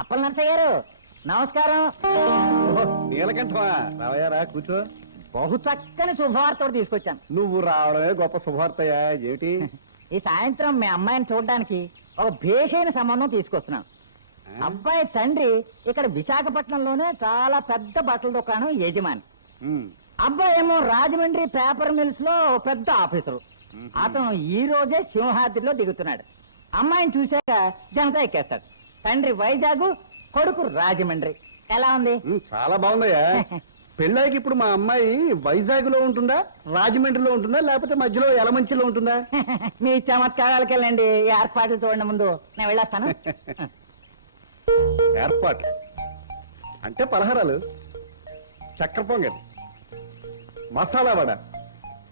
అప్పల నరసయ్య గారు నమస్కారం. నీలకంఠమా రావయ్యారా, కూర్చో. బహు చక్కని శుభవార్త తీసుకొచ్చాను. నువ్వు రావడమే గొప్ప శుభవార్తయ్యా. ఏమిటి? ఈ సాయంత్రం మీ అమ్మాయిని చూడడానికి ఒక భేషైన సంబంధం తీసుకొస్తున్నాను. అబ్బాయి తండ్రి ఇక్కడ విశాఖపట్నంలోనే చాలా పెద్ద బట్టల దుకాణం యజమాని. అబ్బాయి ఏమో రాజమండ్రి పేపర్ మిల్స్ లో పెద్ద ఆఫీసరు. అతను ఈ రోజే సింహాద్రిలో దిగుతున్నాడు. అమ్మాయిని చూశాక జనతా ఎక్కేస్తాడు. తండ్రి వైజాగ్, కొడుకు రాజమండ్రి. ఎలా ఉంది? చాలా బాగుందయ్యా. పెళ్ళాయికి ఇప్పుడు మా అమ్మాయి వైజాగ్ లో ఉంటుందా, రాజమండ్రిలో ఉంటుందా, లేకపోతే మధ్యలో యలమంచిలో ఉంటుందా? మీ చమత్కారాలకు వెళ్ళండి. ఏర్పాట్లు చూడండి, ముందు నేను వెళ్ళొస్తాను. ఏర్పాట్లు అంటే పలహారాలు, చక్కెర పొంగల్, మసాలా వడ,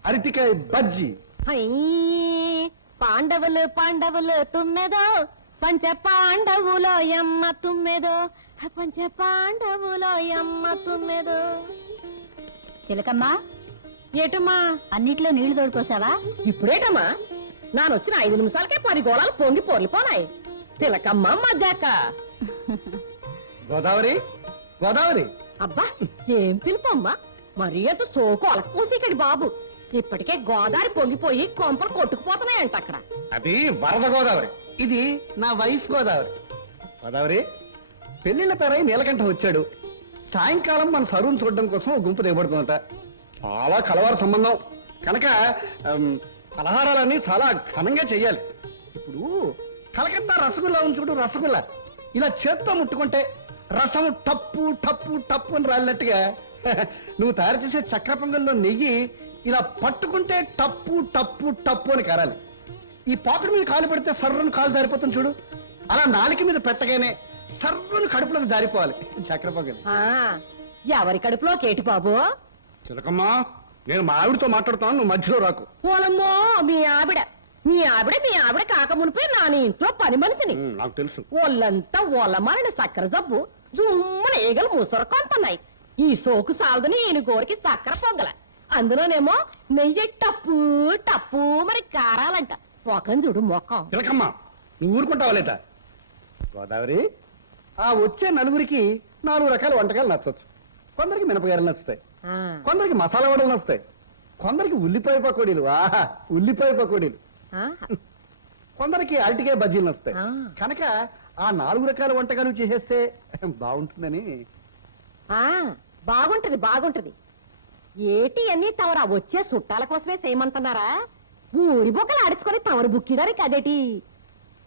అరటికాయ బజ్జీ. పాండవులు పాండవులు తుమ్మెదో పంచ పాండవులో ఎమ్మ తుమ్మెదో, పంచ పాండవులో ఎమ్మ తుమ్మెదో. చిలకమ్మా, ఏటమ్మా అన్నిట్లో నీళ్లు తోడుకోసావా? ఇప్పుడేటమ్మా, నానొచ్చిన 5 నిమిషాలకే 10 గోళాలు పొంగి పొర్లిపోనాయి. చిలకమ్మ మజాక. గోదావరి గోదావరి. అబ్బా ఏం పిలుపమ్మా, మరీ అంత సోకు అలకపోసేకడి బాబు. ఇప్పటికే గోదావరి పొంగిపోయి కొంపలు కొట్టుకుపోతున్నాయంట అక్కడ. అది వరద గోదావరి, ఇది నా వైఫ్ గోదావరి. గోదావరి, పెళ్లిళ్ళ పేరై నీలకంఠ వచ్చాడు. సాయంకాలం మన సరువును చూడడం కోసం ఒక గుంపు దిగబడుతుందట. చాలా కలవారు సంబంధం కనుక పలహారాలన్నీ చాలా ఘనంగా చెయ్యాలి. ఇప్పుడు కలకత్తా రసగుల్లా ఉంచుకుంటూ, రసగుల్లా ఇలా చేత్తో ముట్టుకుంటే రసము టప్పు టప్పు టప్పు అని రాలినట్టుగా నువ్వు తయారు చేసే చక్కెర పొంగల్లో నెయ్యి ఇలా పట్టుకుంటే టప్పు టప్పు టప్పు అని కారాలి. ఈ పాకెట్ మీద కాలు పెడితే సర్రును కాలు జారిపోతుంది చూడు, అలా నాలిక మీద పెట్టగానే సర్రును కడుపులోకి జారిపోవాలి చక్కెర పొంగల్. ఎవరి కడుపులో కేటి బాబు? చిలకమ్మా, నేను మా ఆవిడతో మాట్లాడుతాను, నువ్వు మధ్యలో రాకు. ఓలమ్మో, మీ ఆవిడ కాక మునిపే నా ఇంట్లో పని మనిషిని. నాకు తెలుసు. ఒళ్ళంతా ఒళ్ళమారిన చక్కెర జబ్బు, జుమ్మున ఈగలు ముసరకొంటున్నాయి. ఈ సోకు సాలదని ఈయన గోరికి చక్కెర పొంగల, అందులోనేమో నెయ్యి టప్పు టప్పు మరి కారాలంట. మొఖం చూడు మొఖం. చిలకమ్మా, నువ్వు ఊరుకుంటావా లేదా? గోదావరి, ఆ వచ్చే నలుగురికి 4 రకాల వంటకాలు నచ్చవచ్చు. కొందరికి మినపగారలు నచ్చుతాయి, కొందరికి మసాలా వడలు నచ్చుతాయి, కొందరికి ఉల్లిపాయ పకోడీలు ఆహా ఉల్లిపాయ పకోడీలు, ఆహా. కొందరికి అరటికాయ బజ్జీలు వస్తాయి. ఆ. కనుక ఆ 4 రకాల వంటకాలు చేసేస్తే బాగుంటుందని. ఆ, బాగుంటది బాగుంటది. ఏటి అన్ని తమరా వచ్చే చుట్టాల కోసమే చేయమంటున్నారా? ఊరి బొక్కలు ఆడించుకొని తమరు బుక్కిడారి కదేటి?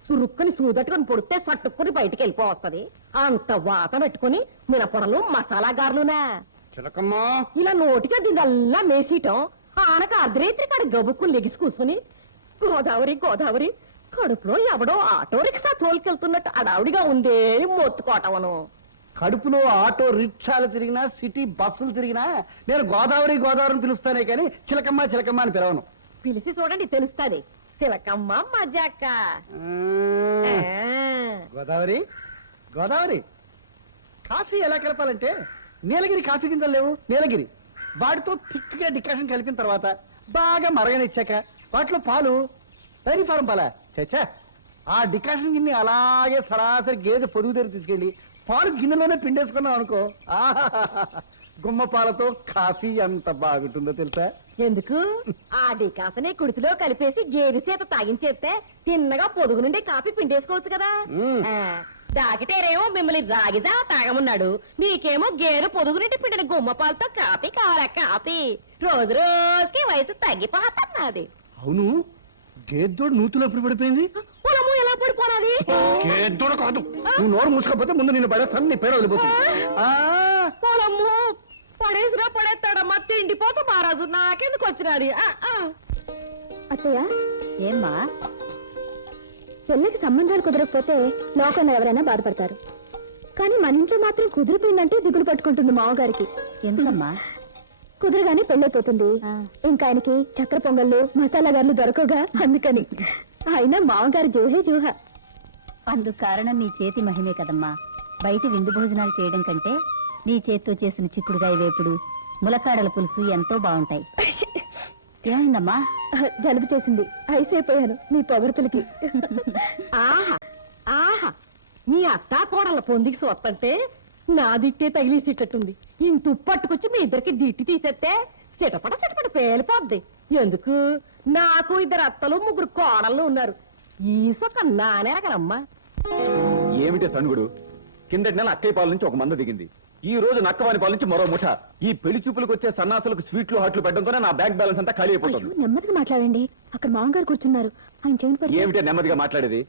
చురుక్కుని సూదట్టుకొని పొడితే సట్టుకుని బయటికి వెళ్ళిపోవస్తది. అంత వాత పెట్టుకుని మినపొడలు మసాలా గారులునా చిలకమ్మా, ఇలా నోటిగా దీనిల్లా మేసేయటం, ఆనక అర్ధరేత్రి కాడ గబుక్కుని లెగిసి కూర్చుని గోదావరి గోదావరి కడుపులో ఎవడో ఆటో రిక్షా తోలుకెళ్తున్నట్టు అడావిడిగా ఉందే మొత్తుకోటవను. కడుపులో ఆటో రిక్షాలు తిరిగినా సిటీ బస్సులు తిరిగినా నేను గోదావరి గోదావరిని పిలుస్తానే కానీ చిలకమ్మ చిలకమ్మ అని పిలవను. పిలిచి చూడండి తెలుస్తది. సిలకమ్మ మజాక. ఆ, గోదావరి గోదావరి కాఫీ ఎలా కలపాలంటే నీలగిరి కాఫీ గింజలు లేవు, నీలగిరి వాటితో థిక్గా డికాషన్ కలిపిన తర్వాత బాగా మరగనిచ్చాక వాటిలో పాలు డైరీ ఫారం పాలా చచ్చా ఆ డికాషన్ గిన్నె అలాగే సరాసరి గేదె పొదుగు దగ్గర తీసుకెళ్ళి పాలు గిన్నెలోనే పిండేసుకున్నాం అనుకో, ఆహాహాహా, గుమ్మ పాలతో కాఫీ ఎంత బాగుంటుందో తెలుసా? ఎందుకు ఆ డికాసనే కుడితిలో కలిపేసి గేదె చేత తాగించేస్తే తిన్నగా పొదుగు నుండి కాఫీ పిండేసుకోవచ్చు కదా. మ్మ్. ఆ, డాకిటేరేమో మిమ్మల్ని రాగిజా తాగమన్నాడు, మీకేమో గేదె పొదుగు నుండి పిండిన గుమ్మ పాలతో కాఫీ కావాలా కాఫీ. రోజు రోజుకి వయసు తగ్గిపోతున్నది. అవును, గేదోడు నూతులు ఎప్పుడు పడిపోయింది? పొలము ఎలా పడిపోనాది? గేదోడు కాదు, నువ్వు నోరు మూసుకోకపోతే ముందు నిన్ను పడేస్తాను, నీ పేరు వదిలిపోతుంది. ఆ, పొలము పడేసినా పడేస్తాడమ్మా, తిండిపోతా మహారాజు, నాకెందుకు వచ్చినది? అత్తయ్య ఏమ్మా, చెల్లికి సంబంధాలు కుదరకపోతే లోకంలో ఎవరైనా బాధపడతారు, కానీ మన ఇంట్లో మాత్రం కుదిరిపోయిందంటే దిగులు పట్టుకుంటుంది మామగారికి. ఎందుకమ్మా? కుదురుగానే పెళ్ళైపోతుంది, ఇంకా ఆయనకి చక్కెర పొంగళ్ళు మసాలా గారులు దొరకగా అందుకని. అయినా మామగారి జూహే జూహ. అందుకు కారణం నీ చేతి మహిమే కదమ్మా. బయట విందు భోజనాలు చేయడం కంటే నీ చేత్తో చేసిన చిక్కుడుగాయ వేపుడు, ములక్కాడల పులుసు ఎంతో బాగుంటాయి. ఏమైందమ్మా? జలుబు చేసింది, ఐసైపోయాను నీ పొగరుతులకి. ఆహా ఆహా, మీ అత్తా కోడల పొందికి సొత్తంటే నా దిట్టే తగిలేసేటట్టుంది. ఇంత ఉప్పు పట్టుకొచ్చి మీ ఇద్దరికి దిట్టి తీసేస్తే సిటపట పేలిపోద్ది. ఎందుకు? నాకు 2 అత్తలు 3 కోడళ్ళు ఉన్నారు. ఈ సొక్క నానేరగనమ్మా. ఏమిటి సణుగుడు? కిందటి నెల అక్కయ్య పాల నుంచి ఒక మంద దిగింది, ఈ రోజు నక్కవాని పాల నుంచి మరో ముఠ. ఈ పెళ్లి చూపులకు వచ్చే సన్నాసులకు స్వీట్లు హాట్లు పెట్టడంతోనే నా బ్యాంక్ బ్యాలెన్స్ అంతా ఖాళీ అయిపోతుంది. నెమ్మదిగా మాట్లాడండి, అక్కడ మామగారు కూర్చున్నారు, ఆయన చెవిని పడి. ఏమిటి నెమ్మదిగా మాట్లాడేది?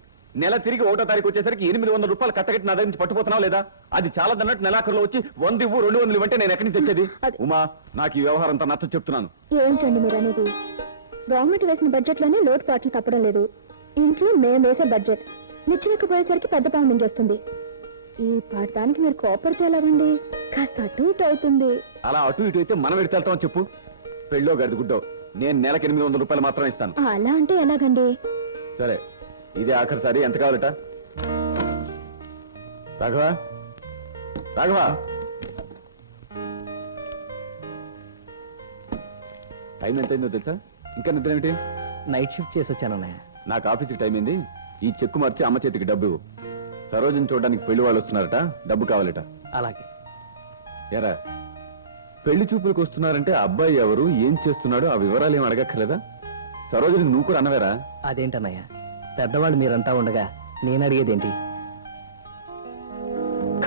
నెల తిరిగి 1వ తారీఖు వచ్చేసరికి 800 రూపాయలు కట్టగట్టి నా దగ్గర నుంచి పట్టుకుపోతున్నావు లేదా? అది చాలా దన్నట్టు నెలాఖరులో వచ్చి 100 ఇవ్వు 200 ఇవ్వంటే నేను ఎక్కడి నుంచి తెచ్చేది? ఉమా, నాకు ఈ వ్యవహారం అంతా నచ్చ చెప్తున్నాను. ఏంటండి మీరు అనేది? గవర్నమెంట్ వేసిన బడ్జెట్ లోనే లోటుపాట్లు తప్పడం లేదు. ఇంట్లో మేము వేసే బడ్జెట్ నిచ్చినకపోయేసరికి పెద్ద పాము మింగేస్తుంది. ఈ పాఠానికి మీరు కోపడితే ఎలాగండి? కాస్త అటు ఇటు అవుతుంది. అలా అటు ఇటు అయితే మనం ఎడితే వెళ్తామని చెప్పు. పెళ్ళో గడిది గుడ్డో, నేను నెలకు 800 రూపాయలు మాత్రం ఇస్తాను. అలా అంటే ఎలాగండి? సరే, ఇదే ఆఖరిసారి. ఎంత కావాలట? రాఘవ రాఘవ, టైం ఎంత అయిందో తెలుసా? ఇంకా నిద్ర ఏమిటి? నైట్ షిఫ్ట్ చేసి వచ్చానన్నయ్య. నాకు ఆఫీస్కి టైం అయింది. ఈ చెక్కు మార్చి అమ్మ చేతికి డబ్బు ఇవ్వు. సరోజని చూడడానికి పెళ్లి వాళ్ళు వస్తున్నారట, డబ్బు కావాలట. అలాగే. ఎరా, పెళ్లి చూపులకు వస్తున్నారంటే అబ్బాయి ఎవరు, ఏం చేస్తున్నాడో ఆ వివరాలు ఏం అడగక్కర్లేదా? సరోజని నువ్వు కూడా అన్నవేరా? అదేంటన్నయ్య, పెద్దవాళ్ళు మీరంతా ఉండగా నేను అడిగేదేంటి?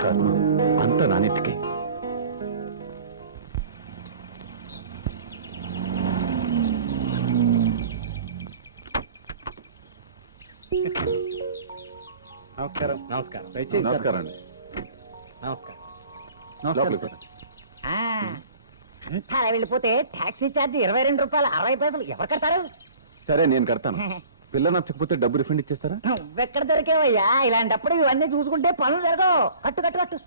కర్మ అంత నానెత్తికే. నమస్కారం. నమస్కారం. దయచేసి నమస్కారం అండి. నమస్కారం. లోపలికి రా. అంతా అలా వెళ్ళిపోతే టాక్సీ ఛార్జ్ 22 రూపాయలు 60 పైసలు ఎవరు కడతారు? సరే, నేను కడతాను. పిల్ల నచ్చకపోతే డబ్బు రిఫండ్ ఇచ్చేస్తారా? నువ్వెక్కడ దొరికేవయ్యా? ఇలాంటప్పుడు ఇవన్నీ చూసుకుంటే పనులు జరగవు. కట్టు కట్టు కట్టు.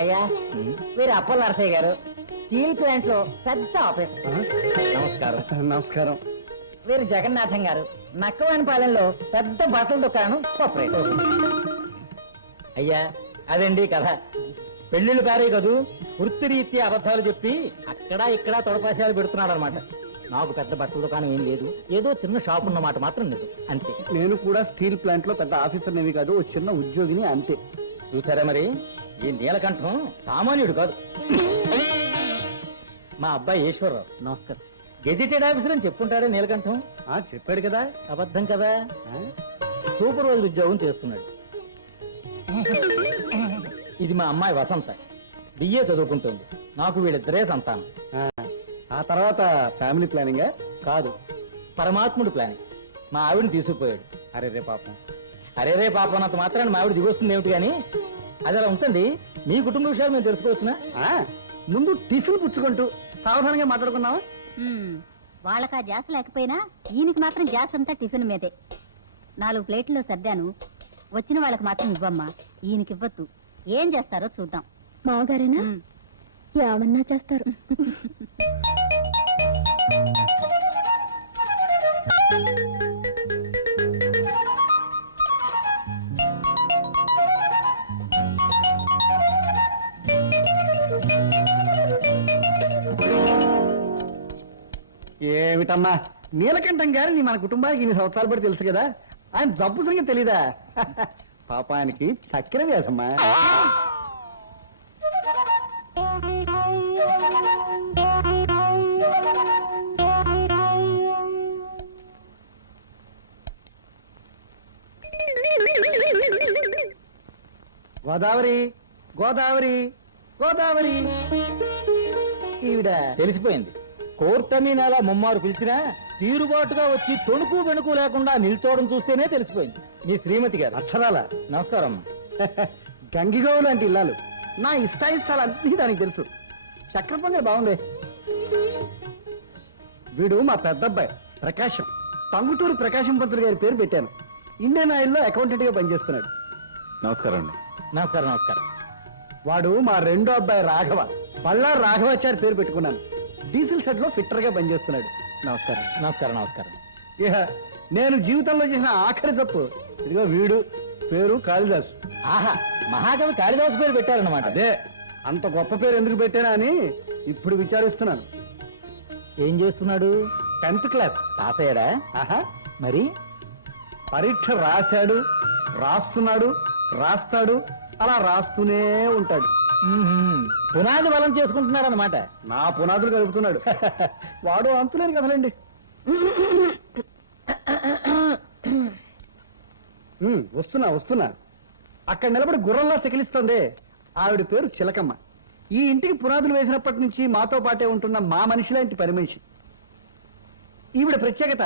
అయ్యా, వీరు అప్పల నరసయ్య గారు, స్టీల్ ప్లాంట్ లో పెద్ద ఆఫీస్. నమస్కారం. నమస్కారం. వీరు జగన్నాథం గారు, నక్కవానిపాలెంలో పెద్ద బట్టల దుకాణం సపరేట్. అయ్యా, అదండి కథ. పెళ్లిళ్ళు కారే కదూ, వృత్తిరీత్యా అబద్ధాలు చెప్పి అక్కడ ఇక్కడ తొడపాశాలు పెడుతున్నాడు అనమాట. నాకు పెద్ద బట్టల దుకాణం ఏం లేదు, ఏదో చిన్న షాప్ ఉన్నమాట మాత్రం లేదు, అంతే. నేను కూడా స్టీల్ ప్లాంట్ లో పెద్ద ఆఫీసర్ ఏమి కాదు, ఓ చిన్న ఉద్యోగిని అంతే. చూసారా మరి, ఈ నీలకంఠం సామాన్యుడు కాదు. మా అబ్బాయి ఈశ్వరరావు. నమస్కారం. గెజిటెడ్ ఆఫీసర్ అని చెప్పుకుంటాడే నీలకంఠం. చెప్పాడు కదా. అబద్ధం కదా. ఆ? సూపర్వైజర్ ఉద్యోగం చేస్తున్నాడు. ఇది మా అమ్మాయి వసంత, బిఏ చదువుకుంటుంది. నాకు వీళ్ళిద్దరే సంతానం. ఆ తర్వాత ఫ్యామిలీ ప్లానింగ్ కాదు, పరమాత్ముడు ప్లానింగ్. మా ఆవిడని తీసుకుపోయాడు. అరే రే పాపం. అరే రే పాపం అన్నంత మాత్రాన్ని మా ఆవిడ దిగొస్తుంది ఏమిటి కానీ, అది అలా ఉంచండి. మీ కుటుంబ విషయాలు మేము తెలుసుకోవచ్చునా? ముందు టిఫిన్ పుచ్చుకుంటూ సావధానంగా మాట్లాడుకున్నావా? వాళ్ళకా జాస్ లేకపోయినా ఈయనకి మాత్రం జాస్ అంతా టిఫిన్ మీదే. 4 ప్లేట్లో సర్దాను, వచ్చిన వాళ్ళకి మాత్రం ఇవ్వమ్మా. ఈయనకి ఇవ్వద్దు. ఏం చేస్తారో చూద్దాం. మామగారేనా? ఉమ్. ఏమన్నా చేస్తారు. ఏమిటమ్మా నీలకంఠం గారిని మన కుటుంబానికి 2 సంవత్సరాలు బట్టి తెలుసు కదా. ఆయన జబ్బు సంగతి తెలీదా? పాప ఆయనకి చక్కెర వ్యాధమ్మా. గోదావరి గోదావరి గోదావరి. ఈవిడ తెలిసిపోయింది. కోర్టని నెల ముమ్మారు పిలిచినా తీరుబాటుగా వచ్చి తొణుకు వెనుకు లేకుండా నిల్చోవడం చూస్తేనే తెలిసిపోయింది. మీ శ్రీమతి గారు. అక్షరాల నమస్కారం. గంగిగోవు లాంటి ఇల్లాలు. నా ఇష్టాయిష్టాలు అన్నీ దానికి తెలుసు. చక్ర పొంగల్ బాగుంది. వీడు మా పెద్దబ్బాయి ప్రకాశం. టంగుటూరు ప్రకాశం పంతులు గారి పేరు పెట్టాను. ఇండియన్ ఆయిల్లో అకౌంటెంట్ గా పనిచేస్తున్నాడు. నమస్కారం అండి. నమస్కారం. నమస్కారం. వాడు మా రెండో అబ్బాయి రాఘవ. బళ్ళారు రాఘవాచారి పేరు పెట్టుకున్నాను. డీజిల్ షెడ్ లో ఫిట్టర్ గా పనిచేస్తున్నాడు. నమస్కారం. నమస్కారం. నమస్కారం. ఇహ నేను జీవితంలో చేసిన ఆఖరి తప్పు ఇదిగో వీడు. పేరు కాళిదాసు. ఆహా, మహాకవి కాళిదాసు పేరు పెట్టారన్నమాట. అదే అంత గొప్ప పేరు ఎందుకు పెట్టానా అని ఇప్పుడు విచారిస్తున్నాను. ఏం చేస్తున్నాడు? 10th class pass అయ్యాడా? ఆహా, మరి పరీక్ష రాశాడు, రాస్తున్నాడు, రాస్తాడు, అలా రాస్తూనే ఉంటాడు. పునాది బలం చేసుకుంటున్నాడు అనమాట. నా పునాదులు కలుపుతున్నాడు. వాడు అంతులేని కదలండి. వస్తున్నా వస్తున్నా. అక్కడ నిలబడి గుర్రంలా సెకిలిస్తుంది. ఆవిడ పేరు చిలకమ్మ. ఈ ఇంటికి పునాదులు వేసినప్పటి నుంచి మాతో పాటే ఉంటున్న మా మనిషి లాంటి పని మనిషి. ఈవిడ ప్రత్యేకత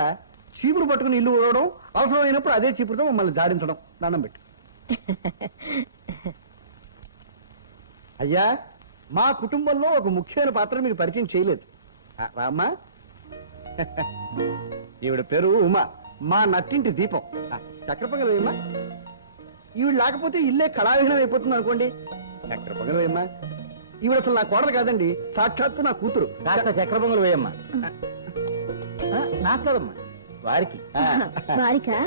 చీపురు పట్టుకుని ఇల్లు ఊడవడం, అవసరమైనప్పుడు అదే చీపురుతో మమ్మల్ని జాడించడం. దండం పెట్టి. అయ్యా, మా కుటుంబంలో ఒక ముఖ్యమైన పాత్ర మీకు పరిచయం చేయలేదు. రామ్మా. ఈవిడ పేరు ఉమా, మా నట్టింటి దీపం. చక్కెర పొంగల్ వేయమ్మా. ఈవిడ లేకపోతే ఇల్లే కళావిహీనం అయిపోతుంది అనుకోండి. చక్కెర పొంగల్ వేయమ్మా. ఈవిడ అసలు నా కోడలు కాదండి, సాక్షాత్తు నా కూతురు. కాస్త చక్ర పొంగలు వేయమ్మా. నాకు కదమ్మా, వారికి. వారికా?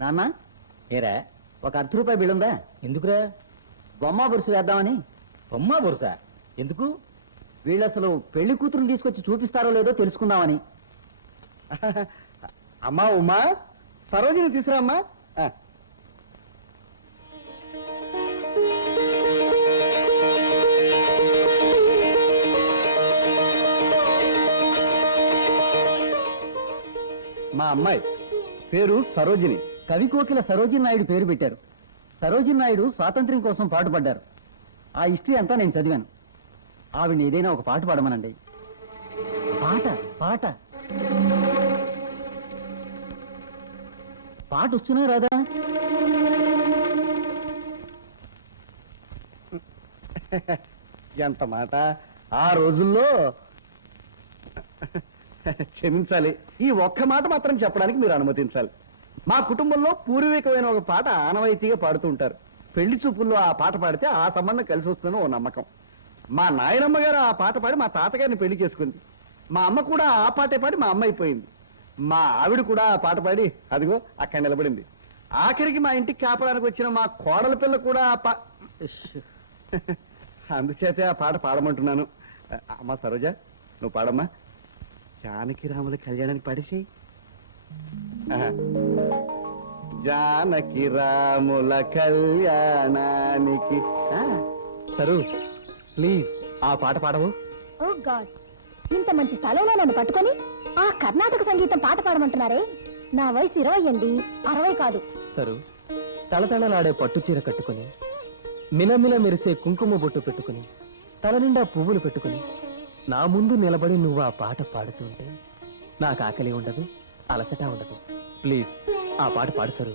నాన్న, ఏరా ఒక ₹10 బిల్ ఉందా? ఎందుకురా? బొమ్మ బొరుసు వేద్దామని. బొమ్మ బొరుసా? ఎందుకు? వీళ్ళు అసలు పెళ్లి కూతురుని తీసుకొచ్చి చూపిస్తారో లేదో తెలుసుకుందామని. అమ్మా ఉమా, సరోజిని తీసుకురామ్మా. మా అమ్మాయి పేరు సరోజిని. కవి కోకిల సరోజిని నాయుడు పేరు పెట్టారు. సరోజిని నాయుడు స్వాతంత్ర్యం కోసం పాటుపడ్డారు. ఆ హిస్టరీ అంతా నేను చదివాను. ఆవిడని ఏదైనా ఒక పాట పాడమనండి. పాట పాట పాట వచ్చునే రాదా? ఎంత మాట. ఆ రోజుల్లో క్షమించాలి, ఈ ఒక్క మాట మాత్రం చెప్పడానికి మీరు అనుమతించాలి. మా కుటుంబంలో పూర్వీకమైన ఒక పాట ఆనవాయితీగా పాడుతూ ఉంటారు. పెళ్లి చూపుల్లో ఆ పాట పాడితే ఆ సంబంధం కలిసి వస్తుందని ఓ నమ్మకం. మా నాయనమ్మ గారు ఆ పాట పాడి మా తాతగారిని పెళ్లి చేసుకుంది. మా అమ్మ కూడా ఆ పాటే పాడి మా అమ్మ అయిపోయింది. మా ఆవిడ కూడా ఆ పాట పాడి అదిగో అక్కడ నిలబడింది. ఆఖరికి మా ఇంటికి కాపడానికి వచ్చిన మా కోడల పిల్ల కూడా అందుచేతే ఆ పాట పాడమంటున్నాను. అమ్మా సరోజ, నువ్వు పాడమ్మా. జానకి రాముల కళ్యాణానికి పాడేసేయి. జానకి రాముల కళ్యాణానికి. సరు, ప్లీజ్ ఆ పాట పాడవు. ఓ గాడ్, ఇంత మంచి స్థలంలో నన్ను పట్టుకొని ఆ కర్ణాటక సంగీతం పాట పాడమంటున్నారే. నా వయసు 20 అండి, 60 కాదు. సరు, తళతళలాడే పట్టు చీర కట్టుకుని మిలమిల మెరిసే కుంకుమ బొట్టు పెట్టుకుని తల నిండా పువ్వులు పెట్టుకుని నా ముందు నిలబడి నువ్వు ఆ పాట పాడుతుంటే నాకు ఆకలి ఉండదు, అలసట ఉండదు. ప్లీజ్ ఆ పాట పాడు సరు.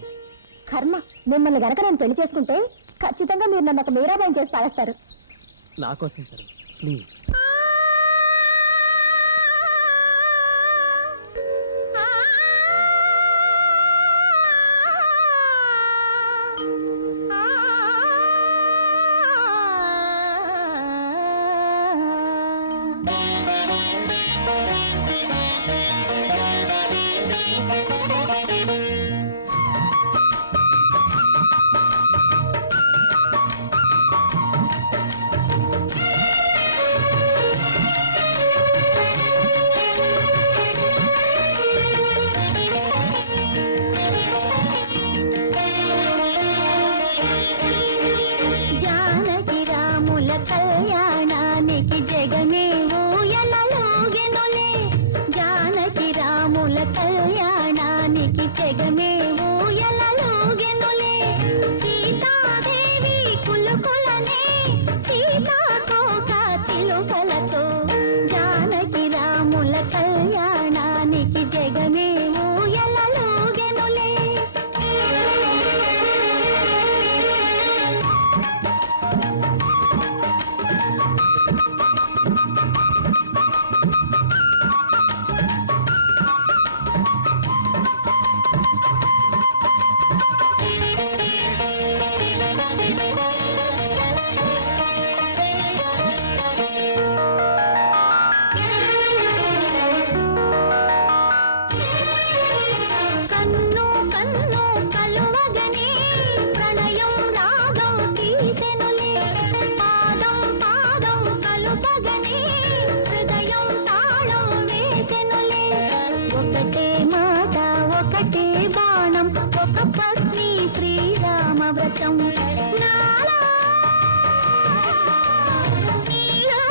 కర్మ, మిమ్మల్ని గనక నేను పెళ్లి చేసుకుంటే ఖచ్చితంగా మీరు నన్ను ఒక మీరాబాయి చేసి పారేస్తారు. నా కోసం సరు, ప్లీజ్. జానకి రాముల కళ్యాణానికి జగమే ఊయలలోగెనులే. జానకి రాముల కళ్యాణానికి జగమే ఊయలలోగెనులే. సీతాదేవి కులుకులనే సీతాకోక చిలుకలతో. జానకి రాముల కళ్యాణానికి జగమే ఊయలలోగెనులే. కన్ను కన్ను కలువగనే ప్రణయం రాగం తీసెనులే. పాదం పాదం కలుపగనే హృదయం తాళం వేసెనులే. ఒకటే మాట ఒకటే బాణం ఒక పత్ని శ్రీరామ వ్రతం. నాలో నీలో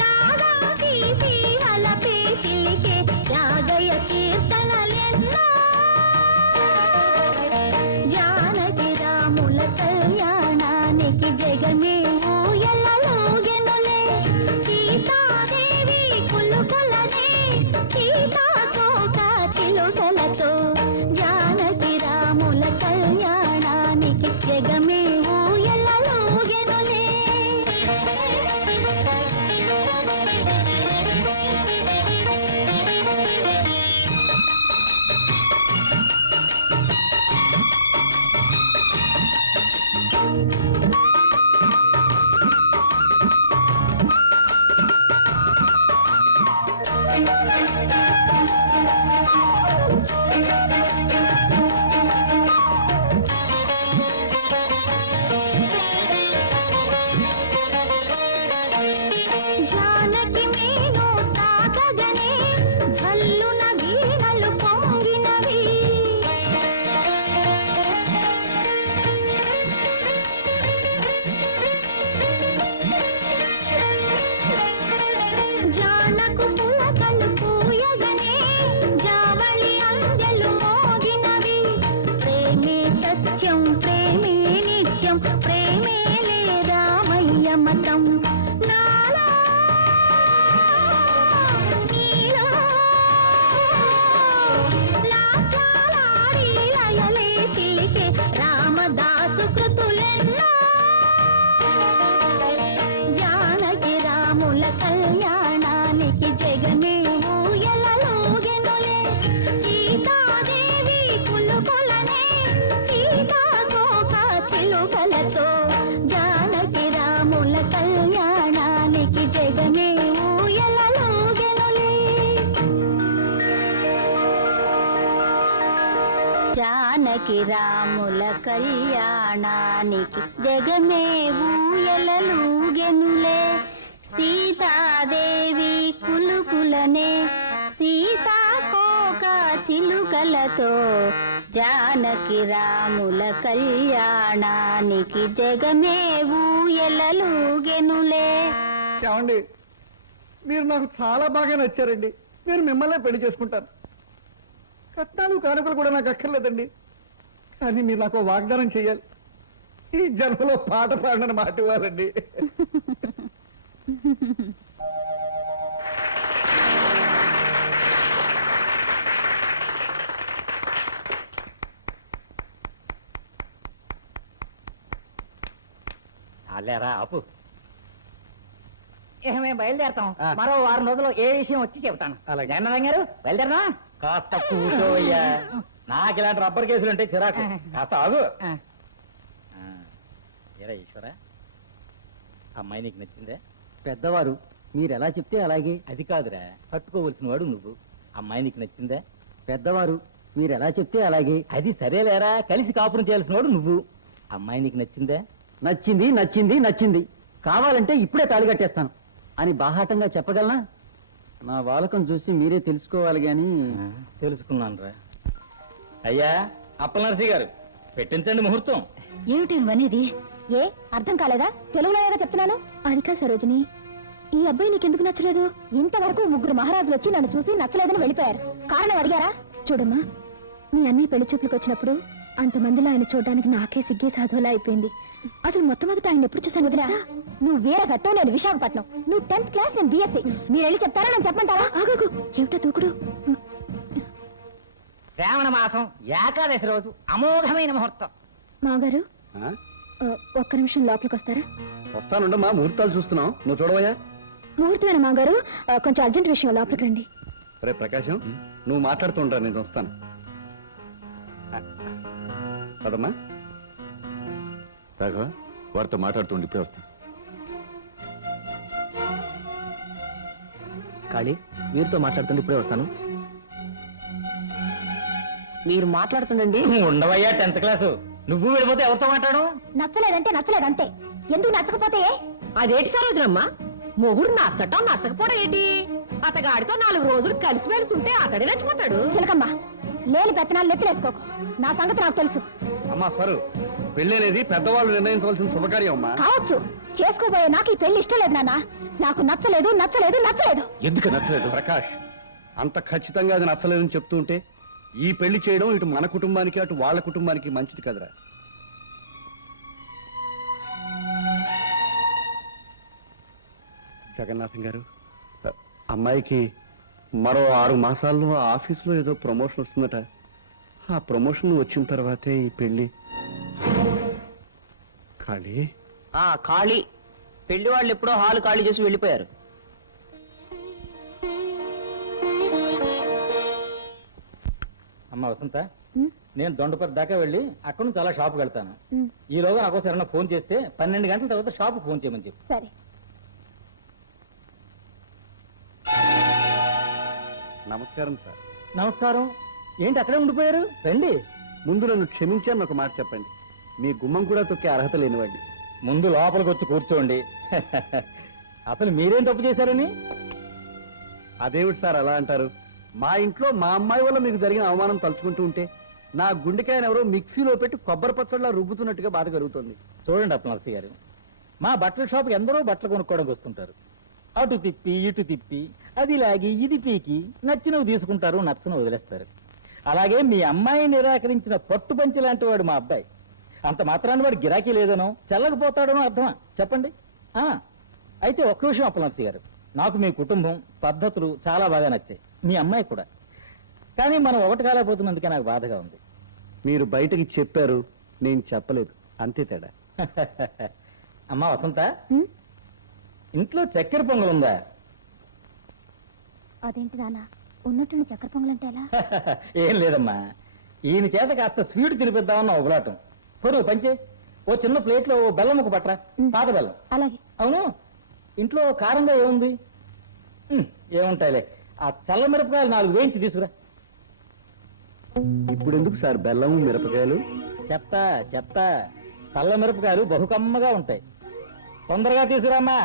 రాగం తీసి అలపే చిలికే రాగయ కీర్తనలెన్నో. జానకి రాముల కళ్యాణానికి జగమే ఊయలలోగెనులే. సీతాదేవి కులుకులనే సీతాకోక చిలుకలతో. జానకి రాముల కళ్యాణానికి జగమే ఊయలలోగెనులే. జానకి మేను తాకగనే జల్లున వీణలు పొంగినవి. జానకు పులకలు పూయగనే జావళి అందెలు మోగినవి. ప్రేమే సత్యం ప్రేమే నిత్యం ప్రేమేలే రామయ్య మతం. నాలో నీలో లాస్యాలాడి లయలే చిలికే రామదాసు కృతులెన్నో. జానకి రాముల కళ్యాణానికి జగమే ఊయలలోగెనులే. సీతాదేవి కులుకులనే సీతాకోక చిలుకలతో. జానకి రాముల కళ్యాణానికి జగమే ఊయలలోగెనులే. కళ్యాణానికి జగమే ఊయలలుగెనులే సీతాదేవి కులుకులనే సీతాకోక చిలుకలతో జానకి రాముల కళ్యాణానికి జగమే ఊయలలుగెనులే. ఏమండి, మీరు నాకు చాలా బాగా నచ్చారండి. నేను మిమ్మల్నే పెళ్లి చేసుకుంటాను. కట్నాలు కానుకలు కూడా నాకు అక్కర్లేదండి. కానీ మీరు నాకు వాగ్దానం చేయాలి. ఈ జన్మలో పాట పాడని మాట ఇవ్వాలండి. అలేరా ఆపు. మేము బయలుదేరతాం. ఆ. మరో వారం రోజుల్లో ఏ విషయం వచ్చి చెబుతాను. అలాగే. జగన్నాథం గారు బయలుదేరనా? కాస్త కూర్చోయ్యా. నాకు ఇలాంటి రబ్బర్ కేసులు అంటే చిరాకు. కాస్త ఆగు. ఏరా ఈశ్వర, అమ్మాయి నీకు నచ్చిందే? పెద్దవారు మీరు ఎలా చెప్తే అలాగే. అది కాదురా, కట్టుకోవలసిన వాడు నువ్వు. అమ్మాయి నీకు నచ్చిందే? పెద్దవారు మీరు ఎలా చెప్తే అలాగే. అది సరేలేరా, కలిసి కాపురం చేయాల్సిన వాడు నువ్వు. అమ్మాయి నీకు నచ్చిందే? నచ్చింది నచ్చింది నచ్చింది, కావాలంటే ఇప్పుడే తాళి కట్టేస్తాను అని బాహాటంగా చెప్పగలనా? నా వాలకం చూసి మీరే తెలుసుకోవాలి గాని. తెలుసుకున్నాను రా. అయ్యా అప్పలనరసి గారు, పెట్టించండి ముహూర్తం. ఏమిటి నువ్వనేది? ఏ అర్థం కాలేదా? తెలుగులోగా చెప్తున్నాను. అదికా సరోజిని, ఈ అబ్బాయి నీకెందుకు నచ్చలేదు? ఇంతవరకు ముగ్గురు మహారాజులు వచ్చి నన్ను చూసి నచ్చలేదని వెళ్ళిపోయారు. కారణం అడిగారా? చూడమ్మా, మీ అన్నయ్య పెళ్లి చూపులకు వచ్చినప్పుడు అంతమందిలో ఆయన చూడడానికి నాకే సిగ్గే సాధువులా అయిపోయింది. అసలు మొట్టమొదట ఆయన ఎప్పుడు చూసాను వదినా? నువ్వు వేరే ఘట్టం, నేను విశాఖపట్నం. నువ్వు 10th క్లాస్, నేను బిఎస్సి. మీరు వెళ్ళి చెప్తారా, నేను చెప్పమంటారా? ఆగాగు, ఏమిటా దూకుడు? శ్రావణ మాసం ఏకాదశి రోజు అమోఘమైన ముహూర్తం. మామగారు, ఆ? ఒక్క నిమిషం లోపలికి వస్తారా? వస్తానుండమ్మా, ముహూర్తాలు చూస్తున్నాం. నువ్వు చూడవయ్యా. ముహూర్తమైన మామగారు, కొంచెం అర్జెంట్ విషయం, లోపలికి రండి. రే ప్రకాశం, నువ్వు మాట్లాడుతూ ఉంటా, నేను వస్తాను. కదమ్మా. రాఘవ, వారితో మాట్లాడుతుండి ఇప్పుడే వస్తాను. కాళీ, మీరుతో మాట్లాడుతుంటే ఇప్పుడే వస్తాను. మీరు మాట్లాడుతుండండి. ఉండవయ్యా 10th క్లాసు. నువ్వు వెళ్ళిపోతే ఎవరితో మాట్లాడు? నచ్చలేదంటే నచ్చలేదంతే. ఎందుకు నచ్చకపోతే? అదేటి సరోజనమ్మ, మొగుడు నచ్చటం నచ్చకపోవడం ఏంటి? అతగాడితో 4 రోజులు కలిసి మెలిసి ఉంటే అతడే నచ్చిపోతాడు. చిలకమ్మ, లేని పెత్తనాలు నెత్తిలేసుకోకు. నా సంగతి నాకు తెలుసు. అమ్మా సరు, పెళ్లి అనేది పెద్దవాళ్ళు నిర్ణయించవలసిన శుభకార్యం అమ్మా. కావచ్చు, చేసుకోబోయే నాకు ఈ పెళ్లి ఇష్టం లేదు నాన్న. నాకు నచ్చలేదు నచ్చలేదు నచ్చలేదు. ఎందుకు నచ్చలేదు? ప్రకాష్, అంత ఖచ్చితంగా అది నచ్చలేదని చెప్తూ ఉంటే ఈ పెళ్లి చేయడం ఇటు మన కుటుంబానికి అటు వాళ్ళ కుటుంబానికి మంచిది కదరా. జగన్నాథం గారు, అమ్మాయికి మరో 6 మాసాల్లో ఆఫీసులో ఏదో ప్రమోషన్ వస్తుందట. ఆ ప్రమోషన్ వచ్చిన తర్వాతే ఈ పెళ్లి. ఖాళీ ఖాళీ, పెళ్లి వాళ్ళు ఎప్పుడో హాలు ఖాళీ చేసి వెళ్ళిపోయారు. అమ్మ వసంత, ఉమ్, నేను దొండపతి దాకా వెళ్ళి అక్కడ నుంచి అలా షాప్కి వెళ్తాను. ఉమ్, ఈలోగా నాకు ఎవరైనా ఫోన్ చేస్తే 12 గంటల తర్వాత షాప్ ఫోన్ చేయమని చెప్పు. సరే. నమస్కారం సార్. నమస్కారం. ఏంటి అక్కడే ఉండిపోయారు? రండి. ముందు నన్ను క్షమించాను ఒక మాట చెప్పండి. మీ గుమ్మం కూడా తొక్కే అర్హత లేనివాడి. ముందు లోపలికి వచ్చి కూర్చోండి. అసలు మీరేం తప్పు చేశారని? అదేమిటి సార్ అలా అంటారు? మా ఇంట్లో మా అమ్మాయి వల్ల మీకు జరిగిన అవమానం తలుచుకుంటూ ఉంటే నా గుండెకాయను ఎవరో మిక్సీలో పెట్టి కొబ్బరి పచ్చడిలా రుబ్బుతున్నట్టుగా బాధ కలుగుతుంది. చూడండి అప్పనరసి గారు, మా బట్టల షాప్కి ఎందరో బట్టలు కొనుక్కోవడానికి వస్తుంటారు. అటు తిప్పి ఇటు తిప్పి అది లాగి ఇది పీకి నచ్చినవి తీసుకుంటారు, నచ్చనవి వదిలేస్తారు. అలాగే మీ అమ్మాయి నిరాకరించిన పట్టు పంచి లాంటి వాడు మా అబ్బాయి. అంత మాత్రాన్ని వాడు గిరాకీ లేదనో చెల్లకపోతాడనో అర్థమా చెప్పండి? అయితే ఒక్క విషయం అప్పనరసి గారు, నాకు మీ కుటుంబం పద్ధతులు చాలా బాగా నచ్చాయి, మీ అమ్మాయి కూడా. కానీ మనం ఒకటి కాలేకపోతున్నందుకే నాకు బాధగా ఉంది. మీరు బయటకి చెప్పారు, నేను చెప్పలేదు, అంతే తేడా. అమ్మా వసంత, ఉమ్, ఇంట్లో చక్కెర పొంగలుందా? అదేంటి నాన్న, ఉన్నట్టుండి చక్కెర పొంగలంటే ఎలా? ఏం లేదమ్మా, ఈయన చేత కాస్త స్వీట్ తినిపిద్దామన్న ఒకలాటం. పొరుగు పంచే, ఓ చిన్న ప్లేట్లో ఓ బెల్లం ముక్క పట్రా, పాత బెల్లం. అలాగే. అవును, ఇంట్లో కారంగా ఏముంది? ఏముంటాయిలే, ఆ చల్ల మిరపకాయలు 4 వేయించి తీసుకురా. ఇప్పుడు ఎందుకు సార్ బెల్లం మిరపకాయలు? చెప్తా చెప్తా చల్ల మిరపకాయలు బహుకమ్మగా ఉంటాయి. తొందరగా తీసుకురామ్మా.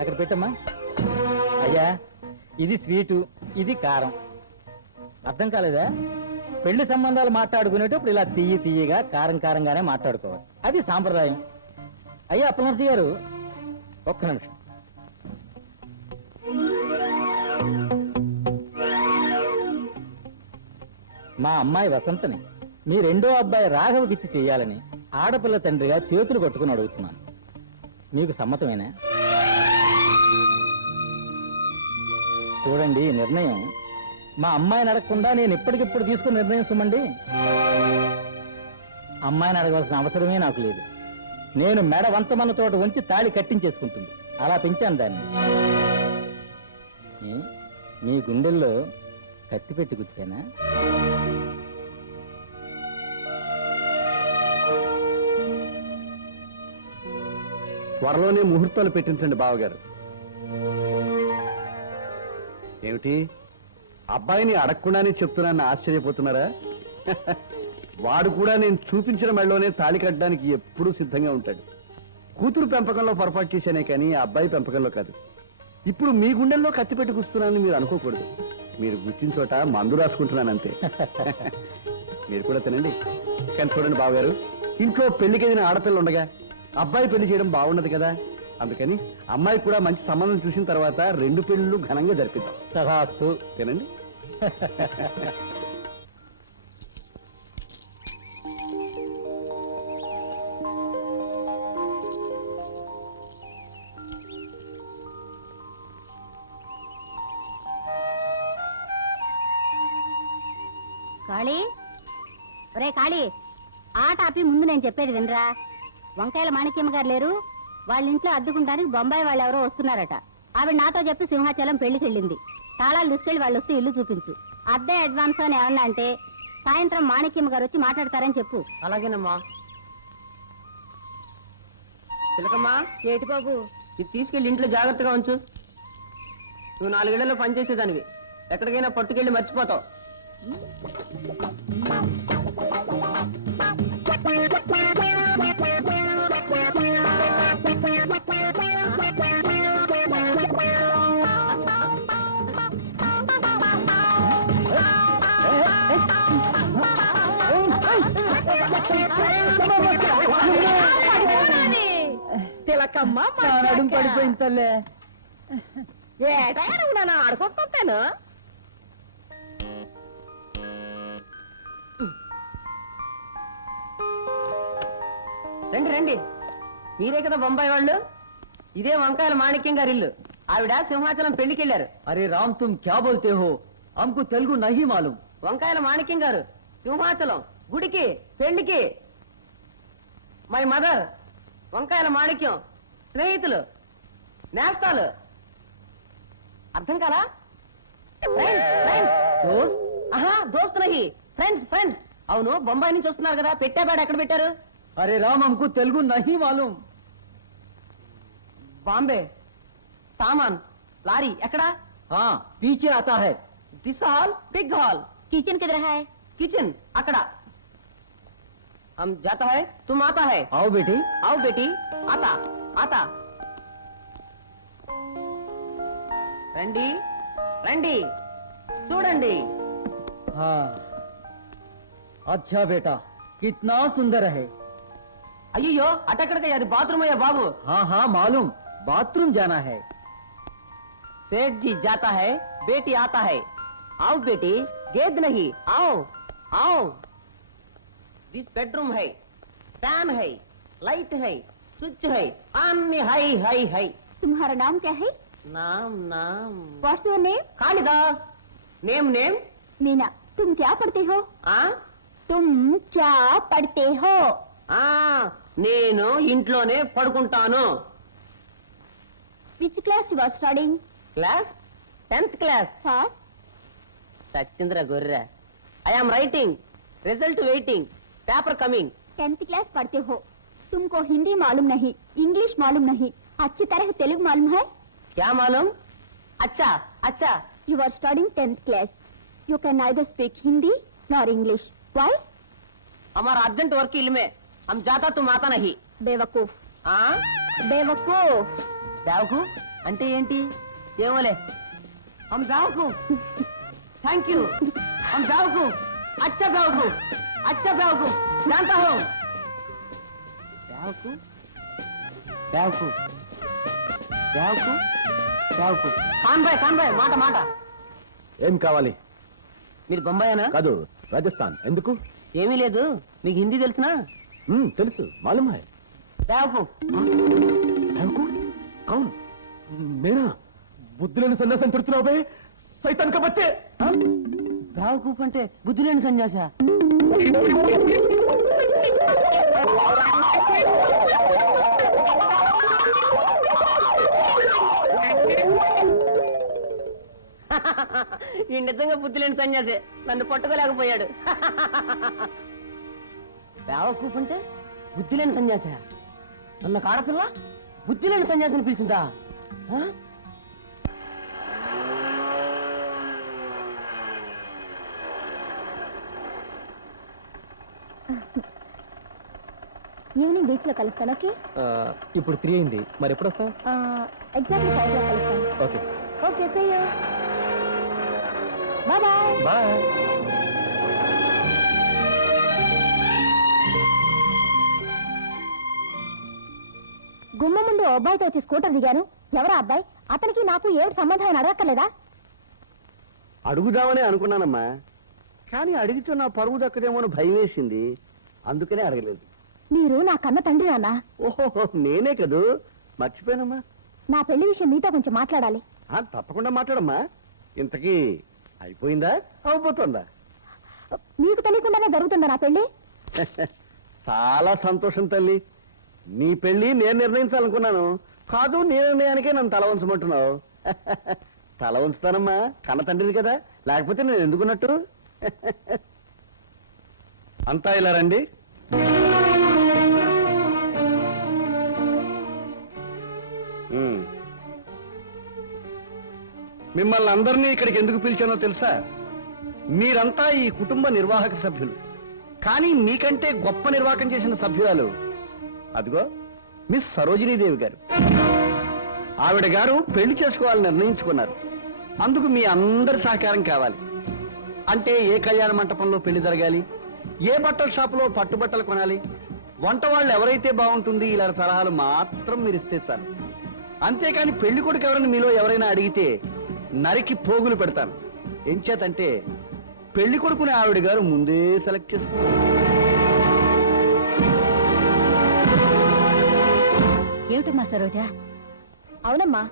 అక్కడ పెట్టమ్మా. అయ్యా, ఇది స్వీటు, ఇది కారం. అర్థం కాలేదా? పెళ్లి సంబంధాలు మాట్లాడుకునేటప్పుడు ఇలా తీయగా కారం కారంగానే మాట్లాడుకోవాలి. అది సాంప్రదాయం. అయ్యా అప్పనర్సి గారు, ఒక్క నిమిషం. మా అమ్మాయి వసంతని మీ రెండో అబ్బాయి రాఘవకిచ్చి చెయ్యాలని ఆడపిల్ల తండ్రిగా చేతులు కొట్టుకుని అడుగుతున్నాను. మీకు సమ్మతమేనా? చూడండి, ఈ నిర్ణయం మా అమ్మాయిని అడగకుండా నేను ఇప్పటికిప్పుడు తీసుకుని నిర్ణయం సుమండి. అమ్మాయిని అడగవలసిన అవసరమే నాకు లేదు. నేను మెడ వంతమన్న చోట ఉంచి తాళి కట్టించేసుకుంటుంది. అలా పెంచాను దాన్ని. ఏ? మీ గుండెల్లో కత్తి పెట్టి కూర్చానా? త్వరలోనే ముహూర్తాలు పెట్టించండి బావగారు. ఏమిటి, అబ్బాయిని అడగకుండానే చెప్తున్నానని ఆశ్చర్యపోతున్నారా? వాడు కూడా నేను చూపించిన మెడలోనే తాళి కట్టడానికి ఎప్పుడూ సిద్ధంగా ఉంటాడు. కూతురు పెంపకంలో పొరపాటు చేశానే కానీ అబ్బాయి పెంపకంలో కాదు. ఇప్పుడు మీ గుండెల్లో కత్తి పెట్టి కూస్తున్నానని మీరు అనుకోకూడదు. మీరు గుర్తిన చోట మందు రాసుకుంటున్నాను అంతే. మీరు కూడా తినండి. కానీ చూడండి బావగారు, ఇంట్లో పెళ్లికెదిన ఆడపిల్ల ఉండగా అబ్బాయి పెళ్లి చేయడం బాగుండదు కదా. అందుకని అమ్మాయి కూడా మంచి సంబంధం చూసిన తర్వాత 2 పెళ్లిళ్ళు ఘనంగా జరిపిద్దాం. తథాస్తు. తినండి. కాళీ, ఒరే కాళీ, ఆట ఆపి ముందు నేను చెప్పేది వినరా. వంకాయల మాణిక్యమ్మ గారు లేరు, వాళ్ళ ఇంట్లో అద్దుకుంటానికి బొంబాయి వాళ్ళు ఎవరో వస్తున్నారట. ఆవిడ నాతో చెప్పి సింహాచలం పెళ్లికి వెళ్ళింది. తాళాలు తీసుకెళ్లి వాళ్ళు వస్తే ఇల్లు చూపించు. అద్దె అడ్వాన్స్ అని ఏమన్నా అంటే సాయంత్రం మాణిక్యమ్మ గారు వచ్చి మాట్లాడతారని చెప్పు. అలాగేనమ్మా. చిలకమ్మా, ఏటి బాబు, ఇది తీసుకెళ్లి ఇంట్లో జాగ్రత్తగా ఉంచు. నువ్వు 4 ఏళ్లలో పనిచేసేదానివి, ఎక్కడికైనా పట్టుకెళ్ళి మర్చిపోతావు. తిలకమ్మ పడిపోయింది తల్లే. ఏటైనా ఆడుకుంటాను. రండి రండి, మీరే కదా బొంబాయి వాళ్ళు. ఇదే వంకాయల మాణిక్యం గారి ఇల్లు. ఆవిడ సింహాచలం పెళ్లికి వెళ్ళారు. అరే రామ్, తుమ్ క్యా బోల్తే హో? హమ్కు తెలుగు నహీ మాలూమ్. వంకాయల మాణిక్యం గారు సింహాచలం గుడికి పెళ్లికి. మై మదర్, వంకాయల మాణిక్యం స్నేహితులు, నేస్తాలు. అర్థం కాలా? దోస్త్ నహి, ఫ్రెండ్స్ ఫ్రెండ్స్. అవును, బొంబాయి నుంచి వస్తున్నారు కదా, పెట్టాబాడు ఎక్కడ పెట్టారు? అరే రామ్, హమ్కు తెలుగు నహీ మాలూమ్. బాంబే. సామాన్ లారీ ఎక్కడ? పీछे आता है. This hall, big hall. Kitchen కిధర్ హై? కిచెన్ అక్కడ. हम जाता है, तुम आता है. आओ बेटी. आओ बेटी, आता आता. రండి రండి, చూడండి. अच्छा बेटा, कितना सुंदर है. అయ్యో, అటెక్కడికి, అది బాత్రూమ్ అయ్యా బాబు. हाँ हाँ मालूम, बाथरूम जाना है. सेठ जी जाता है, बेटी आता है. आओ बेटी, गेद नहीं, आओ आओ. दिस बेडरूम है, फैन है, लाइट है, स्विच है, अन्य है. तुम्हारा नाम क्या है? नाम नाम what's your name? Kalidas. Name name Meena. तुम क्या पढ़ते हो? आ तुम क्या पढ़ते हो? ఆ నేను ఇంట్లోనే పడుకుంటాను. Which class you are studying? Class 10th class. Fast. Sachindra గొర్రె. I am writing, result waiting, paper coming. 10th class पढ़ते हो. तुमको हिंदी मालूम नहीं, इंग्लिश मालूम नहीं, अच्छी तरह तेलुगु मालूम है? क्या मालूम? अच्छा अच्छा, You are studying 10th class. You can neither speak Hindi nor English. Why? हमारा अर्जेंट वर्क इल्म में हम जाता तुम आता नहीं Bewakoof. Bewakoof. బేవకు అంటే ఏంటి ఏమోలే हम బేవకు थैंक यू हम బేవకు अच्छा బేవకు जानता हूँ బేవకు బేవకు బేవకు బేవకు ఖాన్ భాయ్ మాట ఏం కావాలి? మీరు బొంబాయేనా కాదు, రాజస్థాన్. ఎందుకు? ఏమీ లేదు మీకు హిందీ తెలిసినా తెలుసు, మాలూమ్ హై. బేవకు కౌన్? నేనా? బుద్ధి లేని సన్యాసం తిడుతున్నావు బే, సైతాన్ కా బచ్చే. బేవకూఫ్ అంటే బుద్ధి లేని సన్యాస ఈ నిజంగా బుద్ధి లేని సన్యాసే, నన్ను పట్టుకోలేకపోయాడు. బేవకూఫ్ అంటే బుద్ధి లేని సన్యాస, నన్ను ఆడపిల్ల బుద్ధి లేని సన్యాసిని పిలిచిందా? ఈవినింగ్ బీచ్ లో కలుస్తాను. ఓకే? ఇప్పుడు 3 అయింది, మరి ఎప్పుడు వస్తావు? ఎగ్జాక్ట్లీ 5 లో కలుస్తాను. Okay okay, see you. Bye bye. Bye. గుమ్మ ముందు ఓ అబ్బాయితో వచ్చి స్కూటర్ దిగాను. ఎవరా అబ్బాయి? అతనికి నాకు ఏమిటి సంబంధం అని అడగక్కర్లేదా? అడుగుదామని అనుకున్నానమ్మా, కానీ అడిగితే నా పరువు దక్కదేమో అని భయం వేసింది, అందుకనే అడగలేదు. మీరు నా కన్న తండ్రి నాన్న. ఓహో, నేనే కదూ, మర్చిపోయానమ్మా. నా పెళ్లి విషయం మీతో కొంచెం మాట్లాడాలి. తప్పకుండా మాట్లాడమ్మా. ఇంతకీ అయిపోయిందా, అవబోతుందా? మీకు తెలియకుండానే జరుగుతుందా నా పెళ్లి? చాలా సంతోషం తల్లి. నీ పెళ్లి నేను నిర్ణయించాలనుకున్నాను, కాదు నీ నిర్ణయానికే నన్ను తల ఉంచమంటున్నావు. తల ఉంచుతానమ్మా, కన్న తండ్రిని కదా, లేకపోతే నేను ఎందుకున్నట్టు. అంతా ఇలా రండి. మిమ్మల్ని అందరినీ ఇక్కడికి ఎందుకు పిలిచానో తెలుసా? మీరంతా ఈ కుటుంబ నిర్వాహక సభ్యులు, కానీ మీకంటే గొప్ప నిర్వాహకం చేసిన సభ్యురాలు అదిగో మిస్ సరోజినీదేవి గారు. ఆవిడ గారు పెళ్లి చేసుకోవాలని నిర్ణయించుకున్నారు. అందుకు మీ అందరి సహకారం కావాలి. అంటే ఏ కళ్యాణ మంటపంలో పెళ్లి జరగాలి, ఏ బట్టల షాపులో పట్టుబట్టలు కొనాలి, వంట వాళ్ళు ఎవరైతే బాగుంటుంది, ఇలాంటి సలహాలు మాత్రం మీరు ఇస్తే చాలు. అంతేకాని పెళ్లి కొడుకు ఎవరైనా మీలో ఎవరైనా అడిగితే నరికి పోగులు పెడతాను. ఎంచేతంటే పెళ్లి కొడుకుని ఆవిడ గారు ముందే సెలెక్ట్ చేసుకున్నారు. ఏమిటమ్మా సరోజా? అవునమ్మా,